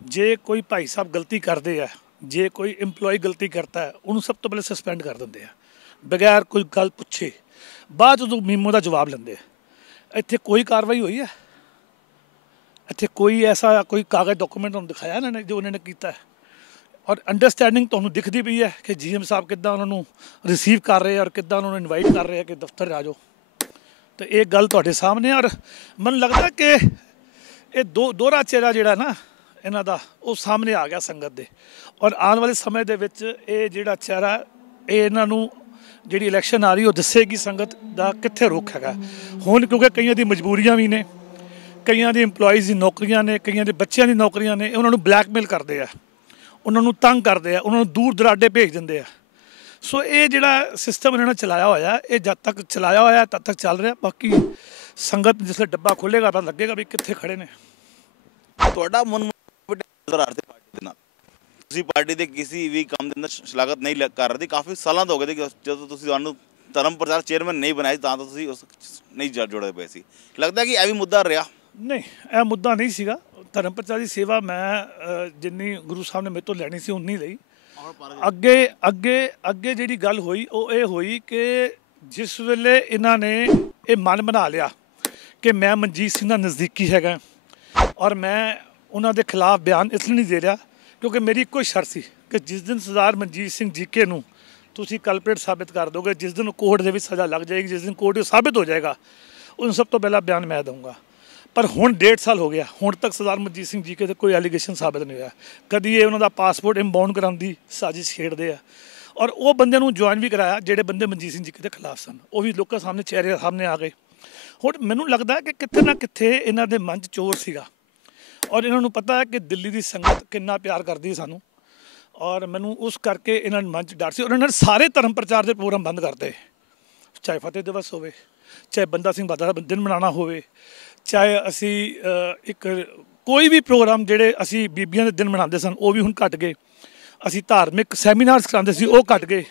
ਜੇ ਕੋਈ ਭਾਈ ਸਾਹਿਬ ਗਲਤੀ ਕਰਦੇ ਆ, ਜੇ ਕੋਈ EMPLOYE ਗਲਤੀ ਕਰਤਾ ਹੈ, ਉਹਨੂੰ ਸਭ ਤੋਂ ਪਹਿਲੇ ਸਸਪੈਂਡ ਕਰ ਦਿੰਦੇ ਆ ਬਗੈਰ ਕੋਈ ਗੱਲ ਪੁੱਛੇ, ਬਾਅਦ ਜਦੋਂ ਮੀਮੋ ਦਾ ਜਵਾਬ ਲੈਂਦੇ ਆ। ਇੱਥੇ ਕੋਈ ਕਾਰਵਾਈ ਹੋਈ ਹੈ? ਇੱਥੇ ਕੋਈ ਐਸਾ ਕੋਈ ਕਾਗਜ਼ ਡਾਕੂਮੈਂਟ ਤੁਹਾਨੂੰ ਦਿਖਾਇਆ ਇਹਨਾਂ ਨੇ ਜੋ ਉਹਨਾਂ ਨੇ ਕੀਤਾ ਹੈ? ਔਰ ਅੰਡਰਸਟੈਂਡਿੰਗ ਤੁਹਾਨੂੰ ਦਿਖਦੀ ਪਈ ਹੈ ਕਿ GM ਸਾਹਿਬ ਕਿੱਦਾਂ ਉਹਨਾਂ ਨੂੰ ਰਿਸੀਵ ਕਰ ਰਹੇ ਔਰ ਕਿੱਦਾਂ ਉਹਨਾਂ ਨੂੰ ਇਨਵਾਈਟ ਕਰ ਰਹੇ ਆ ਕਿ ਦਫ਼ਤਰ ਆ ਜਾਓ। ਤੇ ਇਹ ਗੱਲ ਤੁਹਾਡੇ ਸਾਹਮਣੇ। ਔਰ ਮੈਨੂੰ ਲੱਗਦਾ ਕਿ ਇਹ ਦੋਹਰਾ ਚਿਹਰਾ ਜਿਹੜਾ ਨਾ ਇਹਨਾਂ ਦਾ, ਉਹ ਸਾਹਮਣੇ ਆ ਗਿਆ ਸੰਗਤ ਦੇ। ਔਰ ਆਉਣ ਵਾਲੇ ਸਮੇਂ ਦੇ ਵਿੱਚ ਇਹ ਜਿਹੜਾ ਚਿਹਰਾ, ਇਹ ਇਹਨਾਂ ਨੂੰ ਜਿਹੜੀ ਇਲੈਕਸ਼ਨ ਆ ਰਹੀ ਉਹ ਦੱਸੇਗੀ ਸੰਗਤ ਦਾ ਕਿੱਥੇ ਰੁਖ ਹੈਗਾ। ਹੁਣ ਕਿਉਂਕਿ ਕਈਆਂ ਦੀ ਮਜਬੂਰੀਆਂ ਵੀ ਨੇ, ਕਈਆਂ ਦੀ EMPLOYEES ਦੀ ਨੌਕਰੀਆਂ ਨੇ, ਕਈਆਂ ਦੇ ਬੱਚਿਆਂ ਦੀ ਨੌਕਰੀਆਂ ਨੇ, ਉਹਨਾਂ ਨੂੰ ਬਲੈਕਮੇਲ ਕਰਦੇ ਆ, ਉਹਨਾਂ ਨੂੰ ਤੰਗ ਕਰਦੇ ਆ, ਉਹਨਾਂ ਨੂੰ ਦੂਰ ਦਰਾਡੇ ਭੇਜ ਦਿੰਦੇ ਆ। ਸੋ ਇਹ ਜਿਹੜਾ ਸਿਸਟਮ ਇਹਨਾਂ ਨੇ ਚਲਾਇਆ ਹੋਇਆ, ਇਹ ਜਦ ਤੱਕ ਚਲਾਇਆ ਹੋਇਆ ਤਦ ਤੱਕ ਚੱਲ ਰਿਹਾ। ਬਾਕੀ ਸੰਗਤ ਜਿਸਲੇ ਡੱਬਾ ਖੋਲ੍ਹੇਗਾ ਤਾਂ ਲੱਗੇਗਾ ਵੀ ਕਿੱਥੇ ਖੜੇ ਨੇ। ਤੁਹਾਡਾ ਮਨ ਨਜ਼ਰ ਆ ਰਿਹਾ ਪਾਰਟੀ ਦੇ ਨਾਲ, ਤੁਸੀਂ ਪਾਰਟੀ ਦੇ ਕਿਸੇ ਵੀ ਕੰਮ ਦੇ ਅੰਦਰ ਸ਼ਲਾਘਤ ਨਹੀਂ ਕਰ ਰਹੇ। ਕਾਫੀ ਸਾਲਾਂ ਤੋਂ ਹੋ ਗਏ ਜਦੋਂ ਤੁਸੀਂ ਤੁਹਾਨੂੰ ਧਰਮ ਪ੍ਰਚਾਰ ਚੇਅਰਮੈਨ ਨਹੀਂ ਬਣਾਇਆ ਤਾਂ ਤੁਸੀਂ ਉਸ ਨਹੀਂ ਜੁੜੇ ਪਏ ਸੀ। ਲੱਗਦਾ ਕਿ ਇਹ ਵੀ ਮੁੱਦਾ ਰਿਹਾ? ਨਹੀਂ, ਇਹ ਮੁੱਦਾ ਨਹੀਂ ਸੀਗਾ। ਧਰਮ ਪ੍ਰਚਾਰ ਦੀ ਸੇਵਾ ਮੈਂ ਜਿੰਨੀ ਗੁਰੂ ਸਾਹਿਬ ਨੇ ਮੇਰੇ ਤੋਂ ਲੈਣੀ ਸੀ ਉਨੀ ਲਈ। ਅੱਗੇ ਜਿਹੜੀ ਗੱਲ ਹੋਈ ਉਹ ਇਹ ਹੋਈ ਕਿ ਜਿਸ ਵੇਲੇ ਇਹਨਾਂ ਨੇ ਇਹ ਮਨ ਬਣਾ ਲਿਆ ਕਿ ਮੈਂ ਮਨਜੀਤ ਸਿੰਘ ਦਾ ਨਜ਼ਦੀਕੀ ਹੈਗਾ ਔਰ ਮੈਂ ਉਹਨਾਂ ਦੇ ਖਿਲਾਫ ਬਿਆਨ ਇਸ ਲਈ ਨਹੀਂ ਦੇ ਰਿਹਾ ਕਿਉਂਕਿ ਮੇਰੀ ਇੱਕੋ ਹੀ ਸ਼ਰਤ ਸੀ ਕਿ ਜਿਸ ਦਿਨ ਸਰਦਾਰ ਮਨਜੀਤ ਸਿੰਘ ਜੀਕੇ ਨੂੰ ਤੁਸੀਂ ਕਲਪਰੇਟ ਸਾਬਿਤ ਕਰ ਦੋਗੇ, ਜਿਸ ਦਿਨ ਕੋਰਟ ਦੇ ਵਿੱਚ ਸਜ਼ਾ ਲੱਗ ਜਾਏਗੀ, ਜਿਸ ਦਿਨ ਕੋਰਟ ਸਾਬਿਤ ਹੋ ਜਾਏਗਾ, ਉਹਨੂੰ ਸਭ ਤੋਂ ਪਹਿਲਾਂ ਬਿਆਨ ਮੈਂ ਦਊਂਗਾ। ਪਰ ਹੁਣ 1.5 ਸਾਲ ਹੋ ਗਿਆ, ਹੁਣ ਤੱਕ ਸਰਦਾਰ ਮਨਜੀਤ ਸਿੰਘ ਜੀਕੇ 'ਤੇ ਕੋਈ ਐਲੀਗੇਸ਼ਨ ਸਾਬਿਤ ਨਹੀਂ ਹੋਇਆ। ਕਦੀ ਇਹ ਉਹਨਾਂ ਦਾ ਪਾਸਪੋਰਟ ਇੰਬਾਊਂਡ ਕਰਾਉਣ ਦੀ ਸਾਜ਼ਿਸ਼ ਖੇਡਦੇ ਆ ਔਰ ਉਹ ਬੰਦੇ ਨੂੰ ਜੁਆਇਨ ਵੀ ਕਰਾਇਆ ਜਿਹੜੇ ਬੰਦੇ ਮਨਜੀਤ ਸਿੰਘ ਜੀਕੇ ਦੇ ਖਿਲਾਫ ਸਨ, ਉਹ ਵੀ ਲੋਕਾਂ ਸਾਹਮਣੇ ਚਿਹਰੇ ਸਾਹਮਣੇ ਆ ਗਏ। ਹੁਣ ਮੈਨੂੰ ਲੱਗਦਾ ਕਿ ਕਿਤੇ ਨਾ ਕਿਤੇ ਇਹਨਾਂ ਦੇ ਮਨ 'ਚ ਚੋਰ ਸੀਗਾ ਔਰ ਇਹਨਾਂ ਨੂੰ ਪਤਾ ਹੈ ਕਿ ਦਿੱਲੀ ਦੀ ਸੰਗਤ ਕਿੰਨਾ ਪਿਆਰ ਕਰਦੀ ਹੈ ਸਾਨੂੰ, ਔਰ ਮੈਨੂੰ ਉਸ ਕਰਕੇ ਇਹਨਾਂ ਦੇ ਮਨ 'ਚ ਡਰ ਸੀ। ਔਰ ਇਹਨਾਂ ਨੇ ਸਾਰੇ ਧਰਮ ਪ੍ਰਚਾਰ ਦੇ ਪ੍ਰੋਗਰਾਮ ਬੰਦ ਕਰਤੇ, ਚਾਹੇ ਫਤਿਹ ਦਿਵਸ ਹੋਵੇ, ਚਾਹੇ ਬੰਦਾ ਸਿੰਘ ਬਹਾਦਰ ਦਾ ਦਿਨ ਮਨਾਉਣਾ ਹੋਵੇ, ਚਾਹੇ ਅਸੀਂ ਇੱਕ ਕੋਈ ਵੀ ਪ੍ਰੋਗਰਾਮ ਜਿਹੜੇ ਅਸੀਂ ਬੀਬੀਆਂ ਦੇ ਦਿਨ ਮਨਾਉਂਦੇ ਸਨ ਉਹ ਵੀ ਹੁਣ ਘਟ ਗਏ। ਅਸੀਂ ਧਾਰਮਿਕ ਸੈਮੀਨਾਰਸ ਕਰਾਉਂਦੇ ਸੀ ਉਹ ਘਟ ਗਏ।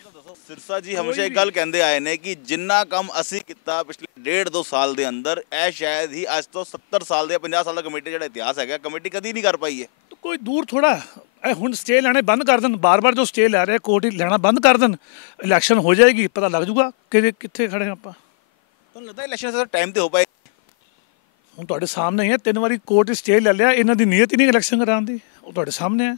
ਸਿਰਸਾ ਜੀ ਹਮੇਸ਼ਾ ਇੱਕ ਗੱਲ ਕਹਿੰਦੇ ਆਏ ਨੇ ਕਿ ਜਿੰਨਾ ਕੰਮ ਅਸੀਂ ਕੀਤਾ ਪਿਛਲੇ 1.5-2 ਸਾਲ ਦੇ ਅੰਦਰ, ਇਹ ਸ਼ਾਇਦ ਹੀ ਅੱਜ ਤੋਂ 70 ਸਾਲ ਦੇ 50 ਸਾਲ ਦਾ ਕਮੇਟੀ ਜਿਹੜਾ ਇਤਿਹਾਸ ਹੈਗਾ, ਕਮੇਟੀ ਕਦੀ ਨਹੀਂ ਕਰ ਪਾਈ ਹੈ। ਕੋਈ ਦੂਰ ਥੋੜਾ ਇਹ ਹੁਣ ਸਟੇ ਲੈਣੇ ਬੰਦ ਕਰ ਦੇਣ, ਬਾਰ-ਬਾਰ ਜੋ ਸਟੇ ਲੈ ਰਹੇ ਕੋਰਟ ਹੀ ਲੈਣਾ ਬੰਦ ਕਰ ਦੇਣ, ਇਲੈਕਸ਼ਨ ਹੋ ਜਾਏਗੀ, ਪਤਾ ਲੱਗ ਜੂਗਾ ਕਿ ਕਿੱਥੇ ਖੜੇ ਆਪਾਂ। ਤੁਹਾਨੂੰ ਲੱਗਦਾ ਇਲੈਕਸ਼ਨ ਟਾਈਮ ਤੇ ਹੋ ਪਾਏ? ਹੁਣ ਤੁਹਾਡੇ ਸਾਹਮਣੇ ਹੀ ਹੈ, 3 ਵਾਰੀ ਕੋਰਟ ਸਟੇ ਲੈ ਲਿਆ, ਇਹਨਾਂ ਦੀ ਨੀਅਤ ਹੀ ਨਹੀਂ ਇਲੈਕਸ਼ਨ ਕਰਾਉਣ ਦੀ, ਉਹ ਤੁਹਾਡੇ ਸਾਹਮਣੇ ਹੈ।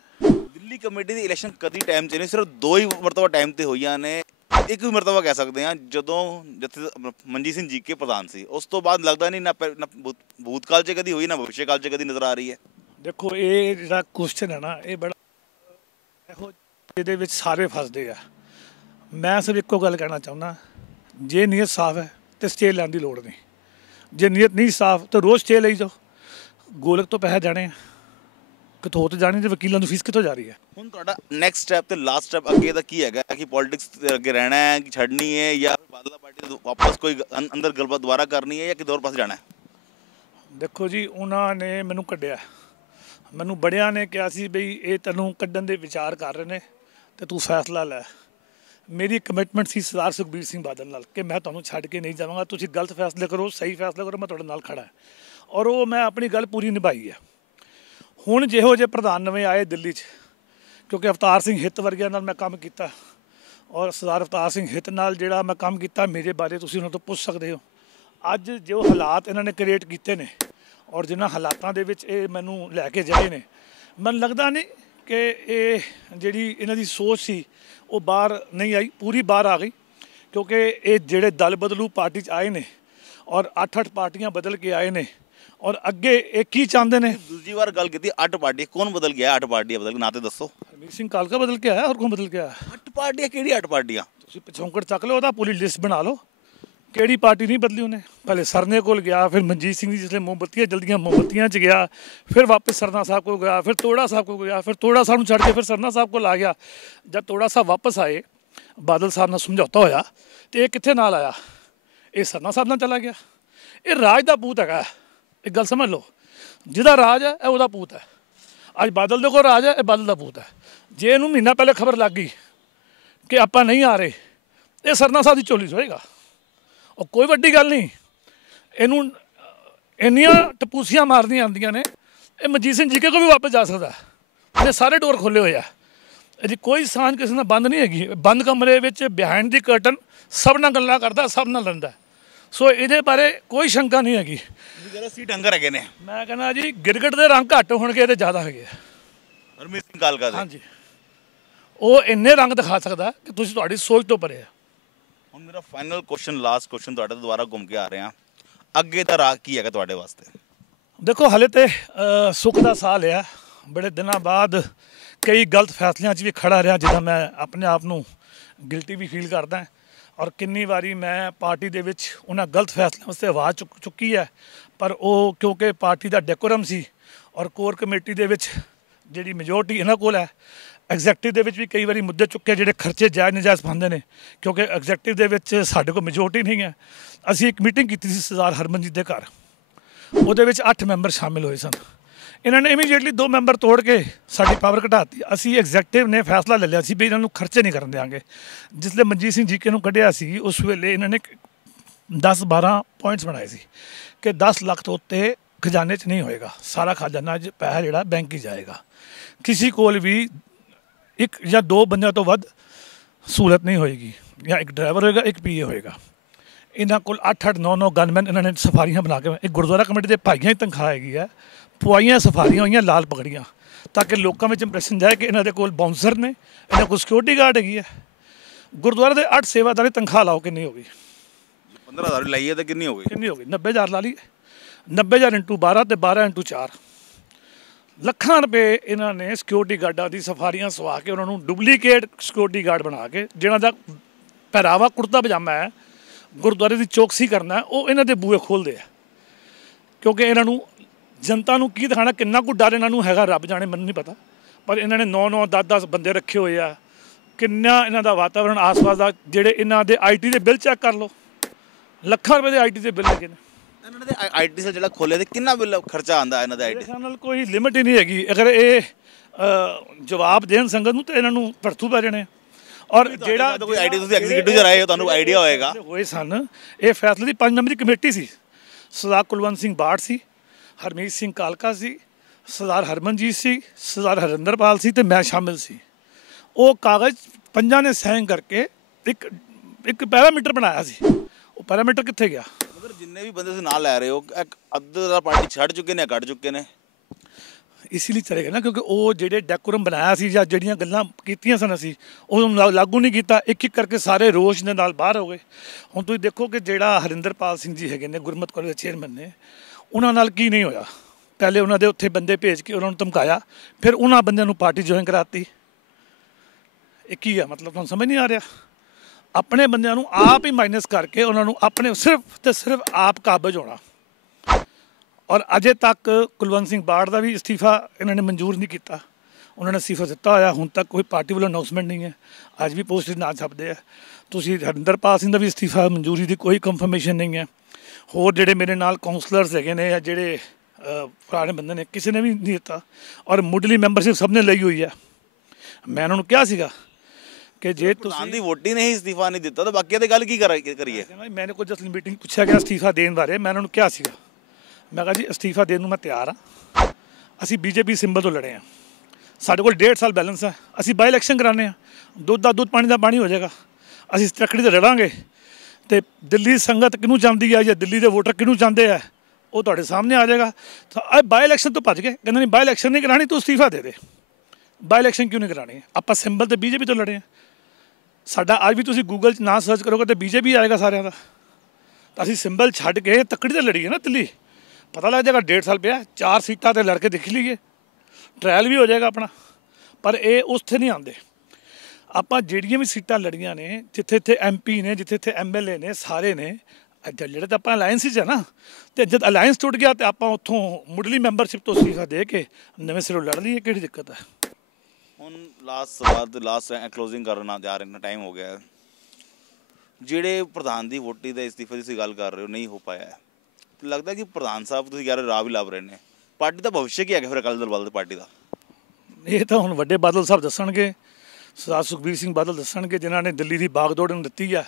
ਦਿੱਲੀ ਕਮੇਟੀ ਦੀ ਇਲੈਕਸ਼ਨ ਕਦੀ ਟਾਈਮ 'ਚ ਨਹੀਂ, ਸਿਰਫ 2 ਹੀ ਮਰਤਬਾ ਟਾਈਮ ਤੇ ਹੋਈਆਂ ਨੇ। ਇੱਕ ਵੀ ਮਰਤਬਾ ਕਹਿ ਸਕਦੇ ਹਾਂ ਜਦੋਂ ਜਿੱਥੇ ਮਨਜੀਤ ਸਿੰਘ ਜੀਕੇ ਪ੍ਰਧਾਨ ਸੀ, ਉਸ ਤੋਂ ਬਾਅਦ ਲੱਗਦਾ ਨਹੀਂ ਨਾ ਭੂਤਕਾਲ 'ਚ ਕਦੀ ਹੋਈ ਨਾ ਭਵਿਸ਼ਯਕਾਲ 'ਚ ਕਦੀ ਨਜ਼ਰ ਆ ਰਹੀ ਹੈ। ਦੇਖੋ ਇਹ ਜਿਹੜਾ ਕੁਐਸਚਨ ਹੈ ਨਾ, ਇਹ ਬੜਾ ਇਹੋ ਇਹਦੇ ਵਿੱਚ ਸਾਰੇ ਫਸਦੇ ਆ। ਮੈਂ ਸਿਰਫ ਇੱਕੋ ਗੱਲ ਕਹਿਣਾ ਚਾਹੁੰਦਾ, ਜੇ ਨੀਅਤ ਸਾਫ਼ ਹੈ ਤਾਂ ਸਟੇ ਲੈਣ ਦੀ ਲੋੜ ਨਹੀਂ, ਜੇ ਨੀਅਤ ਨਹੀਂ ਸਾਫ਼ ਤਾਂ ਰੋਜ਼ ਸਟੇ ਲਈ ਜਾਓ। ਗੋਲਕ ਤੋਂ ਪੈਸੇ ਜਾਣੇ ਆ, ਕਿੱਥੋਂ ਤੋਂ ਜਾਣੀ, ਤੇ ਵਕੀਲਾਂ ਨੂੰ ਫੀਸ ਕਿੱਥੋਂ ਜਾ ਰਹੀ ਹੈ। ਹੁਣ ਤੁਹਾਡਾ ਨੈਕਸਟ ਸਟੈਪ ਤੇ ਲਾਸਟ ਸਟੈਪ ਅੱਗੇ ਦਾ ਕੀ ਹੈਗਾ ਕਿ ਪੋਲਿਟਿਕਸ ਅੱਗੇ ਰਹਿਣਾ ਹੈ ਕਿ ਛੱਡਣੀ ਹੈ, ਜਾਂ ਬਾਦਲ ਪਾਰਟੀ ਤੋਂ ਵਾਪਸ ਕੋਈ ਅੰਦਰ ਗੱਲਬਾਤ ਦੁਬਾਰਾ ਕਰਨੀ ਹੈ, ਜਾਂ ਕਿਤੇ ਹੋਰ ਪਾਸੇ ਜਾਣਾ ਹੈ? ਦੇਖੋ ਜੀ, ਉਹਨਾਂ ਨੇ ਮੈਨੂੰ ਕੱਢਿਆ, ਮੈਨੂੰ ਬੜਿਆਂ ਨੇ ਕਿਹਾ ਸੀ ਬਈ ਇਹ ਤੈਨੂੰ ਕੱਢਣ ਦੇ ਵਿਚਾਰ ਕਰ ਰਹੇ ਨੇ ਤੇ ਤੂੰ ਫੈਸਲਾ ਲੈ। ਮੇਰੀ ਕਮਿਟਮੈਂਟ ਸੀ ਸਰਦਾਰ ਸੁਖਬੀਰ ਸਿੰਘ ਬਾਦਲ ਨਾਲ ਕਿ ਮੈਂ ਤੁਹਾਨੂੰ ਛੱਡ ਕੇ ਨਹੀਂ ਜਾਵਾਂਗਾ, ਤੁਸੀਂ ਗਲਤ ਫੈਸਲੇ ਕਰੋ, ਸਹੀ ਫੈਸਲਾ ਕਰੋ, ਮੈਂ ਤੁਹਾਡੇ ਨਾਲ ਖੜਾ। ਔਰ ਉਹ ਮੈਂ ਆਪਣੀ ਗੱਲ ਪੂਰੀ ਨਿਭਾਈ ਹੈ। ਹੁਣ ਜਿਹੋ ਜਿਹੇ ਪ੍ਰਧਾਨ ਨਵੇਂ ਆਏ ਦਿੱਲੀ 'ਚ, ਕਿਉਂਕਿ ਅਵਤਾਰ ਸਿੰਘ ਹਿੱਤ ਵਰਗਿਆਂ ਨਾਲ ਮੈਂ ਕੰਮ ਕੀਤਾ ਔਰ ਸਰਦਾਰ ਅਵਤਾਰ ਸਿੰਘ ਹਿੱਤ ਨਾਲ ਜਿਹੜਾ ਮੈਂ ਕੰਮ ਕੀਤਾ, ਮੇਰੇ ਬਾਰੇ ਤੁਸੀਂ ਉਹਨਾਂ ਤੋਂ ਪੁੱਛ ਸਕਦੇ ਹੋ। ਅੱਜ ਜੋ ਹਾਲਾਤ ਇਹਨਾਂ ਨੇ ਕ੍ਰੀਏਟ ਕੀਤੇ ਨੇ ਔਰ ਜਿਨ੍ਹਾਂ ਹਾਲਾਤਾਂ ਦੇ ਵਿੱਚ ਇਹ ਮੈਨੂੰ ਲੈ ਕੇ ਜਾਏ ਨੇ, ਮੈਨੂੰ ਲੱਗਦਾ ਨਹੀਂ ਕਿ ਇਹ ਜਿਹੜੀ ਇਹਨਾਂ ਦੀ ਸੋਚ ਸੀ ਉਹ ਬਾਹਰ ਨਹੀਂ ਆਈ, ਪੂਰੀ ਬਾਹਰ ਆ ਗਈ। ਕਿਉਂਕਿ ਇਹ ਜਿਹੜੇ ਦਲ ਬਦਲੂ ਪਾਰਟੀ 'ਚ ਆਏ ਨੇ ਔਰ 8-8 ਪਾਰਟੀਆਂ ਬਦਲ ਕੇ ਆਏ ਨੇ ਔਰ ਅੱਗੇ ਇਹ ਕੀ ਚਾਹੁੰਦੇ ਨੇ। ਦੂਜੀ ਵਾਰ ਗੱਲ ਕੀਤੀ 8 ਪਾਰਟੀ, ਕੌਣ ਬਦਲ ਗਿਆ? 8 ਪਾਰਟੀਆਂ ਬਦਲ ਕੇ ਨਾਂ ਤੇ ਦੱਸੋ। ਹਰਮੀਤ ਸਿੰਘ ਕਾਲਕਾ ਬਦਲ ਕੇ ਆਇਆ, ਹੋਰ ਕੌਣ ਬਦਲ ਕੇ ਆਇਆ? 8 ਪਾਰਟੀਆਂ ਕਿਹੜੀ 8 ਪਾਰਟੀਆਂ? ਤੁਸੀਂ ਪਿਛੋਕੜ ਚੱਕ ਲਓ, ਉਹਦਾ ਪੂਰੀ ਲਿਸਟ ਬਣਾ ਲਓ, ਕਿਹੜੀ ਪਾਰਟੀ ਨਹੀਂ ਬਦਲੀ ਉਹਨੇ। ਪਹਿਲੇ ਸਰਨੇ ਕੋਲ ਗਿਆ, ਫਿਰ ਮਨਜੀਤ ਸਿੰਘ ਜੀ ਜਿਸਲੇ ਮੋਮਬੱਤੀਆਂ ਜਲਦੀਆਂ ਮੋਮਬੱਤੀਆਂ 'ਚ ਗਿਆ, ਫਿਰ ਵਾਪਸ ਸਰਨਾ ਸਾਹਿਬ ਕੋਲ ਗਿਆ, ਫਿਰ ਤੋੜਾ ਸਾਹਿਬ ਕੋਲ ਗਿਆ, ਫਿਰ ਤੋੜਾ ਸਾਹਿਬ ਨੂੰ ਛੱਡ ਕੇ ਫਿਰ ਸਰਨਾ ਸਾਹਿਬ ਕੋਲ ਆ ਗਿਆ। ਜਦ ਤੋੜਾ ਸਾਹਿਬ ਵਾਪਸ ਆਏ, ਬਾਦਲ ਸਾਹਿਬ ਨਾਲ ਸਮਝੌਤਾ ਹੋਇਆ, ਤੇ ਇਹ ਕਿੱਥੇ ਨਾਲ ਆਇਆ? ਇਹ ਸਰਨਾ ਸਾਹਿਬ ਨਾਲ ਚਲਾ ਗਿਆ। ਇਹ ਰਾਜ ਦਾ ਪੂਤ ਹੈਗਾ, ਇੱਕ ਗੱਲ ਸਮਝ ਲਓ, ਜਿਹਦਾ ਰਾਜ ਹੈ ਇਹ ਉਹਦਾ ਪੂਤ ਹੈ। ਅੱਜ ਬਾਦਲ ਦੇ ਕੋਲ ਰਾਜ ਹੈ, ਇਹ ਬਾਦਲ ਦਾ ਪੂਤ ਹੈ। ਜੇ ਇਹਨੂੰ ਮਹੀਨਾ ਪਹਿਲੇ ਖਬਰ ਲੱਗ ਗਈ ਕਿ ਆਪਾਂ ਨਹੀਂ ਆ ਰਹੇ, ਇਹ ਸਰਨਾ ਸਾਹਿਬ ਦੀ ਝੋਲੀ 'ਚ ਹੋਏਗਾ। ਉਹ ਕੋਈ ਵੱਡੀ ਗੱਲ ਨਹੀਂ, ਇਹਨੂੰ ਇੰਨੀਆਂ ਟਪੂਸੀਆਂ ਮਾਰਨੀਆਂ ਆਉਂਦੀਆਂ ਨੇ, ਇਹ ਮਨਜੀਤ ਸਿੰਘ ਜੀਕੇ ਕੋਲ ਵੀ ਵਾਪਸ ਜਾ ਸਕਦਾ। ਇਹਨੇ ਸਾਰੇ ਡੋਰ ਖੋਲ੍ਹੇ ਹੋਏ ਆ, ਇਹਦੀ ਕੋਈ ਸਾਂਝ ਕਿਸੇ ਨਾਲ ਬੰਦ ਨਹੀਂ ਹੈਗੀ। ਬੰਦ ਕਮਰੇ ਵਿੱਚ ਬਿਹਾਈਂਡ ਦੀ ਕਰਟਨ ਸਭ ਨਾਲ ਗੱਲਾਂ ਕਰਦਾ, ਸਭ ਨਾਲ ਲੜਦਾ। ਸੋ ਇਹਦੇ ਬਾਰੇ ਕੋਈ ਸ਼ੰਕਾ ਨਹੀਂ ਹੈਗੀ। ਜਿਹੜਾ ਸੀਟ ਹੰਗਰ ਹੈਗੇ ਨੇ, ਮੈਂ ਕਹਿੰਦਾ ਜੀ ਗਿਰਗਟ ਦੇ ਰੰਗ ਘੱਟ ਹੋਣਗੇ, ਇਹਦੇ ਜ਼ਿਆਦਾ ਹੈਗੇ ਆ। ਹਰਮੀਤ ਸਿੰਘ ਕਾਲਕਾ ਦੇ, ਹਾਂਜੀ, ਉਹ ਇੰਨੇ ਰੰਗ ਦਿਖਾ ਸਕਦਾ ਕਿ ਤੁਸੀਂ ਤੁਹਾਡੀ ਸੋਚ ਤੋਂ ਪਰੇ ਆ। ਹੁਣ ਮੇਰਾ ਫਾਈਨਲ ਕੁਐਸਚਨ, ਲਾਸਟ ਕੁਐਸਚਨ ਤੁਹਾਡੇ ਤੋਂ ਦੁਬਾਰਾ ਘੁੰਮ ਕੇ ਆ ਰਹੇ ਹਾਂ, ਅੱਗੇ ਦਾ ਰਾਹ ਕੀ ਹੈਗਾ ਤੁਹਾਡੇ ਵਾਸਤੇ? ਦੇਖੋ, ਹਲੇ ਤੇ ਸੁੱਖ ਦਾ ਸਾਹ ਲਿਆ, ਬੜੇ ਦਿਨਾਂ ਬਾਅਦ ਕਈ ਗਲਤ ਫੈਸਲਿਆਂ 'ਚ ਵੀ ਖੜਾ ਰਿਹਾ, ਜਿੱਦਾਂ ਮੈਂ ਆਪਣੇ ਆਪ ਨੂੰ ਗਿਲਟੀ ਵੀ ਫੀਲ ਕਰਦਾ। ਔਰ ਕਿੰਨੀ ਵਾਰੀ ਮੈਂ ਪਾਰਟੀ ਦੇ ਵਿੱਚ ਉਹਨਾਂ ਗਲਤ ਫੈਸਲਿਆਂ ਵਾਸਤੇ ਆਵਾਜ਼ ਚੁੱਕੀ ਹੈ, ਪਰ ਉਹ ਕਿਉਂਕਿ ਪਾਰਟੀ ਦਾ ਡੈਕੋਰਮ ਸੀ, ਔਰ ਕੋਰ ਕਮੇਟੀ ਦੇ ਵਿੱਚ ਜਿਹੜੀ ਮੈਜੋਰਟੀ ਇਹਨਾਂ ਕੋਲ ਹੈ, ਐਗਜ਼ੈਕਟਿਵ ਦੇ ਵਿੱਚ ਵੀ ਕਈ ਵਾਰੀ ਮੁੱਦੇ ਚੁੱਕੇ ਜਿਹੜੇ ਖਰਚੇ ਜਾਇਜ਼ ਨਜਾਇਜ਼ ਪਾਉਂਦੇ ਨੇ, ਕਿਉਂਕਿ ਐਗਜ਼ੈਕਟਿਵ ਦੇ ਵਿੱਚ ਸਾਡੇ ਕੋਲ ਮੈਜੋਰਟੀ ਨਹੀਂ ਹੈ। ਅਸੀਂ ਇੱਕ ਮੀਟਿੰਗ ਕੀਤੀ ਸੀ ਸਰਦਾਰ ਹਰਮਨਜੀਤ ਦੇ ਘਰ, ਉਹਦੇ ਵਿੱਚ 8 ਮੈਂਬਰ ਸ਼ਾਮਿਲ ਹੋਏ ਸਨ। ਇਹਨਾਂ ਨੇ ਇਮੀਡੀਏਟਲੀ 2 ਮੈਂਬਰ ਤੋੜ ਕੇ ਸਾਡੀ ਪਾਵਰ ਘਟਾਤੀ। ਅਸੀਂ ਐਗਜ਼ੈਕਟਿਵ ਨੇ ਫੈਸਲਾ ਲੈ ਲਿਆ ਸੀ ਵੀ ਇਹਨਾਂ ਨੂੰ ਖਰਚੇ ਨਹੀਂ ਕਰਨ ਦਿਆਂਗੇ। ਜਿਸਲੇ ਮਨਜੀਤ ਸਿੰਘ ਜੀਕੇ ਨੂੰ ਕੱਢਿਆ ਸੀ, ਉਸ ਵੇਲੇ ਇਹਨਾਂ ਨੇ 10-12 ਪੁਆਇੰਟਸ ਬਣਾਏ ਸੀ ਕਿ 10 ਲੱਖ ਤੋਂ ਉੱਤੇ ਖਜ਼ਾਨੇ 'ਚ ਨਹੀਂ ਹੋਏਗਾ, ਸਾਰਾ ਖਜ਼ਾਨਾ 'ਚ ਪੈਸਾ ਜਿਹੜਾ ਬੈਂਕ ਹੀ ਜਾਏਗਾ। ਕਿਸੇ ਕੋਲ ਵੀ 1 ਜਾਂ 2 ਬੰਦਿਆਂ ਤੋਂ ਵੱਧ ਸਹੂਲਤ ਨਹੀਂ ਹੋਏਗੀ, ਜਾਂ ਇੱਕ ਡਰਾਈਵਰ ਹੋਏਗਾ, ਇੱਕ ਪੀਏ ਹੋਏਗਾ। ਇਹਨਾਂ ਕੋਲ 8-8, 9-9 ਗਨਮੈਨ ਇਹਨਾਂ ਨੇ ਸਫਾਰੀਆਂ ਬਣਾ ਕੇ, ਇੱਕ ਗੁਰਦੁਆਰਾ ਕਮੇਟੀ ਦੇ ਭਾਈਆਂ ਦੀ ਤਨਖਾਹ ਹੈਗੀ ਹੈ, ਪਵਾਈਆਂ ਸਫਾਰੀਆਂ ਹੋਈਆਂ ਲਾਲ ਪਗੜੀਆਂ, ਤਾਂ ਕਿ ਲੋਕਾਂ ਵਿੱਚ ਇੰਪ੍ਰੈਸ਼ਨ ਜਾਏ ਕਿ ਇਹਨਾਂ ਦੇ ਕੋਲ ਬਾਉਂਸਰ ਨੇ, ਇਹਨਾਂ ਕੋਲ ਸਿਕਿਉਰਿਟੀ ਗਾਰਡ ਹੈਗੀ ਹੈ। ਗੁਰਦੁਆਰੇ ਦੇ 8 ਸੇਵਾਦਾਰੀ ਤਨਖਾਹ ਲਾਓ, ਕਿੰਨੀ ਹੋ ਗਈ? 15,000 ਲਾਈਏ ਤਾਂ ਕਿੰਨੀ ਹੋ ਗਈ? 90,000 ਲਾ ਲਈ। 90,000 × 12 ਤੇ 12 × 4 ਲੱਖਾਂ ਰੁਪਏ ਇਹਨਾਂ ਨੇ ਸਿਕਿਉਰਿਟੀ ਗਾਰਡਾਂ ਦੀ ਸਫਾਰੀਆਂ ਸਵਾ ਕੇ, ਉਹਨਾਂ ਨੂੰ ਡੁਪਲੀਕੇਟ ਸਿਕਿਉਰਿਟੀ ਗਾਰਡ ਬਣਾ ਕੇ, ਜਿਹਨਾਂ ਦਾ ਪਹਿਰਾਵਾ ਕੁੜਤਾ ਪਜਾਮਾ ਹੈ, ਗੁਰਦੁਆਰੇ ਦੀ ਚੌਕਸੀ ਕਰਨਾ, ਉਹ ਇਹਨਾਂ ਦੇ ਬੂਹੇ ਖੋਲ੍ਹਦੇ ਆ। ਕਿਉਂਕਿ ਇਹਨਾਂ ਨੂੰ ਜਨਤਾ ਨੂੰ ਕੀ ਦਿਖਾਣਾ, ਕਿੰਨਾ ਕੁ ਡਰ ਇਹਨਾਂ ਨੂੰ ਹੈਗਾ ਰੱਬ ਜਾਣੇ, ਮੈਨੂੰ ਨਹੀਂ ਪਤਾ, ਪਰ ਇਹਨਾਂ ਨੇ 9-9, 10-10 ਬੰਦੇ ਰੱਖੇ ਹੋਏ ਆ। ਕਿੰਨਾ ਇਹਨਾਂ ਦਾ ਵਾਤਾਵਰਣ ਆਸ-ਪਾਸ ਦਾ, ਜਿਹੜੇ ਇਹਨਾਂ ਦੇ IT ਦੇ ਬਿੱਲ ਚੈੱਕ ਕਰ ਲਓ, ਲੱਖਾਂ ਰੁਪਏ ਦੇ IT ਦੇ ਬਿੱਲ ਹੈਗੇ ਨੇ। ਇਹਨਾਂ ਦੇ IT ਸੈਲ ਜਿਹੜਾ ਖੋਲ੍ਹਿਆ, ਤੇ ਕਿੰਨਾ ਬਿੱਲ ਖਰਚਾ ਆਉਂਦਾ ਇਹਨਾਂ ਦੇ IT ਨਾਲ? ਕੋਈ ਲਿਮਿਟ ਹੀ ਨਹੀਂ ਹੈਗੀ। ਅਗਰ ਇਹ ਜਵਾਬ ਦੇਣ ਸੰਗਤ ਨੂੰ ਤਾਂ ਇਹਨਾਂ ਨੂੰ ਭੜਥੂ ਪੈ ਜਾਣੇ। ਔਰ ਜਿਹੜਾ ਕੋਈ IT ਤੁਸੀਂ ਐਗਜ਼ੀਕਿਊਟਿਵ 'ਚ ਰਹੇ ਹੋ, ਤੁਹਾਨੂੰ ਆਈਡੀਆ ਹੋਏਗਾ। ਹੋਏ ਸਨ, ਇਹ ਫੈਸਲੇ ਦੀ 5 ਮੈਂਬਰੀ ਕਮੇਟੀ ਸੀ। ਸਰਦਾਰ ਕੁਲਵੰਤ ਸਿੰਘ ਬਾੜ ਸੀ, ਹਰਮੀਤ ਸਿੰਘ ਕਾਲਕਾ ਸੀ, ਸਰਦਾਰ ਹਰਮਨਜੀਤ ਸੀ, ਸਰਦਾਰ ਹਰਿੰਦਰਪਾਲ ਸੀ, ਤੇ ਮੈਂ ਸ਼ਾਮਿਲ ਸੀ। ਉਹ ਕਾਗਜ਼ 5 ਨੇ ਸਾਈਨ ਕਰਕੇ ਇੱਕ ਪੈਰਾਮੀਟਰ ਬਣਾਇਆ ਸੀ। ਉਹ ਪੈਰਾਮੀਟਰ ਕਿੱਥੇ ਗਿਆ? ਮਤਲਬ ਜਿੰਨੇ ਵੀ ਬੰਦੇ ਤੁਸੀਂ ਨਾਲ ਲੈ ਰਹੇ ਹੋ, ਅੱਧੇ ਦਾ ਪਾਰਟੀ ਛੱਡ ਚੁੱਕੇ ਨੇ, ਕੱਢ ਚੁੱਕੇ ਨੇ। ਇਸ ਲਈ ਚਲੇਗਾ ਨਾ, ਕਿਉਂਕਿ ਉਹ ਜਿਹੜੇ ਡੈਕੋਰਮ ਬਣਾਇਆ ਸੀ ਜਾਂ ਜਿਹੜੀਆਂ ਗੱਲਾਂ ਕੀਤੀਆਂ ਸਨ, ਅਸੀਂ ਉਹਨੂੰ ਲਾਗੂ ਨਹੀਂ ਕੀਤਾ। ਇੱਕ ਇੱਕ ਕਰਕੇ ਸਾਰੇ ਰੋਸ਼ ਦੇ ਨਾਲ ਬਾਹਰ ਹੋ ਗਏ। ਹੁਣ ਤੁਸੀਂ ਦੇਖੋ ਕਿ ਜਿਹੜਾ ਹਰਿੰਦਰਪਾਲ ਸਿੰਘ ਜੀ ਹੈਗੇ ਨੇ, ਗੁਰਮਤਿ ਕਾਲਜ ਦੇ ਚੇਅਰਮੈਨ ਨੇ, ਉਹਨਾਂ ਨਾਲ ਕੀ ਨਹੀਂ ਹੋਇਆ। ਪਹਿਲੇ ਉਹਨਾਂ ਦੇ ਉੱਥੇ ਬੰਦੇ ਭੇਜ ਕੇ ਉਹਨਾਂ ਨੂੰ ਧਮਕਾਇਆ, ਫਿਰ ਉਹਨਾਂ ਬੰਦਿਆਂ ਨੂੰ ਪਾਰਟੀ ਜੁਆਇਨ ਕਰਾਤੀ। ਇਹ ਕੀ ਆ ਮਤਲਬ, ਤੁਹਾਨੂੰ ਸਮਝ ਨਹੀਂ ਆ ਰਿਹਾ? ਆਪਣੇ ਬੰਦਿਆਂ ਨੂੰ ਆਪ ਹੀ ਮਾਈਨਸ ਕਰਕੇ ਉਹਨਾਂ ਨੂੰ ਆਪਣੇ ਸਿਰਫ ਤੇ ਸਿਰਫ ਆਪ ਕਾਬਜ ਹੋਣਾ। ਔਰ ਅਜੇ ਤੱਕ ਕੁਲਵੰਤ ਸਿੰਘ ਬਾੜ ਦਾ ਵੀ ਅਸਤੀਫਾ ਇਹਨਾਂ ਨੇ ਮਨਜ਼ੂਰ ਨਹੀਂ ਕੀਤਾ। ਉਹਨਾਂ ਨੇ ਅਸਤੀਫਾ ਦਿੱਤਾ ਹੋਇਆ, ਹੁਣ ਤੱਕ ਕੋਈ ਪਾਰਟੀ ਵੱਲੋਂ ਅਨਾਊਂਸਮੈਂਟ ਨਹੀਂ ਹੈ। ਅੱਜ ਵੀ ਪੋਸਟ ਨਾ ਛਪਦੇ ਆ। ਤੁਸੀਂ ਹਰਿੰਦਰਪਾਲ ਸਿੰਘ ਦਾ ਵੀ ਅਸਤੀਫਾ ਮਨਜ਼ੂਰੀ ਦੀ ਕੋਈ ਕੰਫਰਮੇਸ਼ਨ ਨਹੀਂ ਹੈ। ਹੋਰ ਜਿਹੜੇ ਮੇਰੇ ਨਾਲ ਕਾਉਂਸਲਰਸ ਹੈਗੇ ਨੇ ਜਾਂ ਜਿਹੜੇ ਪੁਰਾਣੇ ਬੰਦੇ ਨੇ, ਕਿਸੇ ਨੇ ਵੀ ਨਹੀਂ ਦਿੱਤਾ। ਔਰ ਮੁੱਢਲੀ ਮੈਂਬਰਸ਼ਿਪ ਸਭ ਨੇ ਲਈ ਹੋਈ ਹੈ। ਮੈਂ ਉਹਨਾਂ ਨੂੰ ਕਿਹਾ ਸੀਗਾ ਕਿ ਜੇ ਤੁਸੀਂ ਦੀ ਵੋਟੀ ਨੇ ਹੀ ਅਸਤੀਫਾ ਨਹੀਂ ਦਿੱਤਾ ਤਾਂ ਬਾਕੀਆਂ ਦੀ ਗੱਲ ਕੀ ਕਰੀਏ? ਮੈਨੇ ਕੁਝ ਅਸਲੀ ਮੀਟਿੰਗ ਪੁੱਛਿਆ ਗਿਆ ਅਸਤੀਫਾ ਦੇਣ ਬਾਰੇ, ਮੈਂ ਉਹਨਾਂ ਨੂੰ ਕਿਹਾ ਸੀਗਾ, ਮੈਂ ਕਿਹਾ ਜੀ ਅਸਤੀਫਾ ਦੇਣ ਨੂੰ ਮੈਂ ਤਿਆਰ ਹਾਂ। ਅਸੀਂ BJP ਸਿੰਬਲ ਤੋਂ ਲੜੇ ਹਾਂ, ਸਾਡੇ ਕੋਲ 1.5 ਸਾਲ ਬੈਲੈਂਸ ਹੈ। ਅਸੀਂ ਬਾਈ ਇਲੈਕਸ਼ਨ ਕਰਾਉਂਦੇ ਹਾਂ, ਦੁੱਧ ਦਾ ਦੁੱਧ, ਪਾਣੀ ਦਾ ਪਾਣੀ ਹੋ ਜਾਏਗਾ। ਅਸੀਂ ਤੱਕੜੀ ਤੇ ਲੜਾਂਗੇ, ਤੇ ਦਿੱਲੀ ਸੰਗਤ ਕਿਹਨੂੰ ਚਾਹੁੰਦੀ ਹੈ ਜਾਂ ਦਿੱਲੀ ਦੇ ਵੋਟਰ ਕਿਹਨੂੰ ਚਾਹੁੰਦੇ ਆ, ਉਹ ਤੁਹਾਡੇ ਸਾਹਮਣੇ ਆ ਜਾਏਗਾ। ਤਾਂ ਬਾਈ ਇਲੈਕਸ਼ਨ ਤੋਂ ਭੱਜ ਗਏ, ਕਹਿੰਦੇ ਨਹੀਂ ਬਾਈ ਇਲੈਕਸ਼ਨ ਨਹੀਂ ਕਰਾਉਣੀ, ਤੂੰ ਅਸਤੀਫਾ ਦੇ ਦੇ। ਬਾਈ ਇਲੈਕਸ਼ਨ ਕਿਉਂ ਨਹੀਂ ਕਰਾਉਣੀ? ਆਪਾਂ ਸਿੰਬਲ ਤੇ BJP ਤੋਂ ਲੜੇ ਹਾਂ। ਸਾਡਾ ਅੱਜ ਵੀ ਤੁਸੀਂ ਗੂਗਲ 'ਚ ਨਾ ਸਰਚ ਕਰੋਗੇ ਤਾਂ BJP ਆਏਗਾ ਸਾਰਿਆਂ ਦਾ। ਤਾਂ ਅਸੀਂ ਸਿੰਬਲ ਛੱਡ ਕੇ ਤੱਕੜੀ ਤੇ ਲੜੀਏ ਨਾ ਦਿੱਲੀ। पता लग जाएगा 1.5 साल पे 4 सीटा तो लड़के देख लीए, ट्रायल भी हो जाएगा अपना। पर ये उत्थे नहीं आते। ਆਪਾਂ ਜਿਹੜੀਆਂ ਵੀ ਸੀਟਾਂ ਲੜੀਆਂ ਨੇ, ਜਿੱਥੇ ਇੱਥੇ MP ਨੇ, ਜਿੱਥੇ ਇੱਥੇ MLA ਨੇ, ਸਾਰੇ ਨੇ ਜਿਹੜੇ ਤਾਂ ਆਪਾਂ ਅਲਾਇੰਸ 'ਚ ਆ ਨਾ। ਤੇ ਜਦ ਅਲਾਇੰਸ ਟੁੱਟ ਗਿਆ ਤੇ ਆਪਾਂ ਉੱਥੋਂ ਮੁੱਢਲੀ ਮੈਂਬਰਸ਼ਿਪ ਤੋਂ ਅਸਤੀਫਾ ਦੇ ਕੇ ਨਵੇਂ ਸਿਰੋਂ ਲੜ ਲਈਏ, ਕਿਹੜੀ ਦਿੱਕਤ ਹੈ। ਹੁਣ ਲਾਸਟ ਕਲੋਜ਼ਿੰਗ ਕਰਨਾ ਜਾ ਰਹੇ ਨੇ, ਟਾਈਮ ਹੋ ਗਿਆ। ਜਿਹੜੇ ਪ੍ਰਧਾਨ ਦੀ ਵੋਟੀ ਦੇ ਅਸਤੀਫੇ ਦੀ ਤੁਸੀਂ ਗੱਲ ਕਰ ਰਹੇ ਹੋ, ਨਹੀਂ ਹੋ ਪਾਇਆ, ਲੱਗਦਾ ਕਿ ਪ੍ਰਧਾਨ ਸਾਹਿਬ ਤੁਸੀਂ ਕਹਿ ਰਹੇ ਰਾਹ ਵੀ ਲੱਭ ਰਹੇ ਨੇ, ਪਾਰਟੀ ਦਾ ਭਵਿੱਖ ਕੀ ਹੈਗਾ ਫਿਰ ਅਕਾਲੀ ਦਲ ਬਾਦਲ ਪਾਰਟੀ ਦਾ? ਇਹ ਤਾਂ ਹੁਣ ਵੱਡੇ ਬਾਦਲ ਸਾਹਿਬ ਦੱਸਣਗੇ, ਸਰਦਾਰ ਸੁਖਬੀਰ ਸਿੰਘ ਬਾਦਲ ਦੱਸਣਗੇ, ਜਿਨ੍ਹਾਂ ਨੇ ਦਿੱਲੀ ਦੀ ਬਾਗਦੌੜ ਨੂੰ ਦਿੱਤੀ ਆ।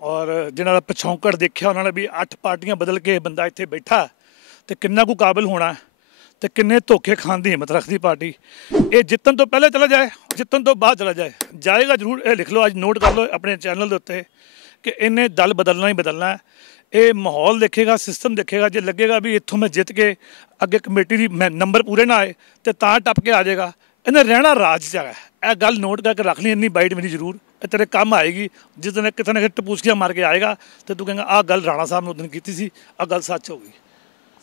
ਔਰ ਜਿਨ੍ਹਾਂ ਦਾ ਪਿਛੌਂਕੜ ਦੇਖਿਆ ਉਹਨਾਂ ਨੇ ਵੀ 8 ਪਾਰਟੀਆਂ ਬਦਲ ਕੇ ਬੰਦਾ ਇੱਥੇ ਬੈਠਾ ਤੇ ਕਿੰਨਾ ਕੁ ਕਾਬਿਲ ਹੋਣਾ ਤੇ ਕਿੰਨੇ ਧੋਖੇ ਖਾਣ ਦੀ ਹਿੰਮਤ ਰੱਖਦੀ ਪਾਰਟੀ। ਇਹ ਜਿੱਤਣ ਤੋਂ ਪਹਿਲੇ ਚਲਾ ਜਾਏ, ਜਿੱਤਣ ਤੋਂ ਬਾਅਦ ਚਲਾ ਜਾਏ, ਜਾਏਗਾ ਜ਼ਰੂਰ। ਇਹ ਲਿਖ ਲਓ, ਅੱਜ ਨੋਟ ਕਰ ਲਓ ਆਪਣੇ ਚੈਨਲ ਦੇ ਉੱਤੇ ਕਿ ਇਹਨੇ ਦਲ ਬਦਲਣਾ ਹੀ ਬਦਲਣਾ। ਇਹ ਮਾਹੌਲ ਦੇਖੇਗਾ, ਸਿਸਟਮ ਦੇਖੇਗਾ। ਜੇ ਲੱਗੇਗਾ ਵੀ ਇੱਥੋਂ ਮੈਂ ਜਿੱਤ ਕੇ ਅੱਗੇ ਕਮੇਟੀ ਦੀ ਨੰਬਰ ਪੂਰੇ ਨਾ ਆਏ ਤੇ ਤਾਂ ਟੱਪ ਕੇ ਆ ਜਾਏਗਾ, ਇਹਨੇ ਰਹਿਣਾ ਰਾਜ 'ਚ ਹੈਗਾ। ਇਹ ਗੱਲ ਨੋਟ ਕਰਕੇ ਰੱਖ ਲਈ, ਇੰਨੀ ਬਾਈਟ ਮੇਰੀ ਜ਼ਰੂਰ, ਇਹ ਤੇਰੇ ਕੰਮ ਆਏਗੀ। ਜਿਸ ਦਿਨ ਕਿਤੇ ਨਾ ਕਿਤੇ ਟਪੂਸੀਆਂ ਮਾਰ ਕੇ ਆਏਗਾ ਤੇ ਤੂੰ ਕਹੇਂਗਾ ਆਹ ਗੱਲ ਰਾਣਾ ਸਾਹਿਬ ਨੇ ਉਸ ਦਿਨ ਕੀਤੀ ਸੀ, ਆਹ ਗੱਲ ਸੱਚ ਹੋ ਗਈ।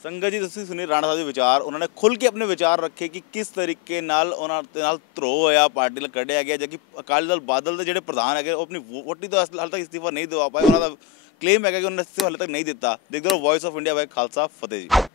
ਸੰਗਤ ਜੀ, ਤੁਸੀਂ ਸੁਣੀ ਰਾਣਾ ਸਾਹਿਬ ਦੇ ਵਿਚਾਰ। ਉਹਨਾਂ ਨੇ ਖੁੱਲ੍ਹ ਕੇ ਆਪਣੇ ਵਿਚਾਰ ਰੱਖੇ ਕਿ ਕਿਸ ਤਰੀਕੇ ਨਾਲ ਉਹਨਾਂ ਦੇ ਨਾਲ ਧਰੋਹ ਹੋਇਆ, ਪਾਰਟੀ ਨਾਲ ਕੱਢਿਆ ਗਿਆ। ਜਦ ਕਿ ਅਕਾਲੀ ਦਲ ਬਾਦਲ ਦੇ ਜਿਹੜੇ ਪ੍ਰਧਾਨ ਹੈਗੇ ਉਹ ਆਪਣੀ ਵੋਟੀ ਤੋਂ ਹਾਲੇ ਤੱਕ ਇਸਤੀਫਾ ਨਹੀਂ ਦਵਾ ਪਾਏ। ਉਹਨਾਂ ਦਾ ਕਲੇਮ ਹੈਗਾ ਕਿ ਉਹਨਾਂ ਨੇ ਇਸਤੀਫਾ ਹਾਲੇ ਤੱਕ ਨਹੀਂ ਦਿੱਤਾ। ਦੇਖਦੇ ਰਹੋ ਵੌਇਸ ਆਫ ਇੰਡੀਆ ਬਾਈ ਖਾਲਸਾ ਫਤਿਹ ਜੀ।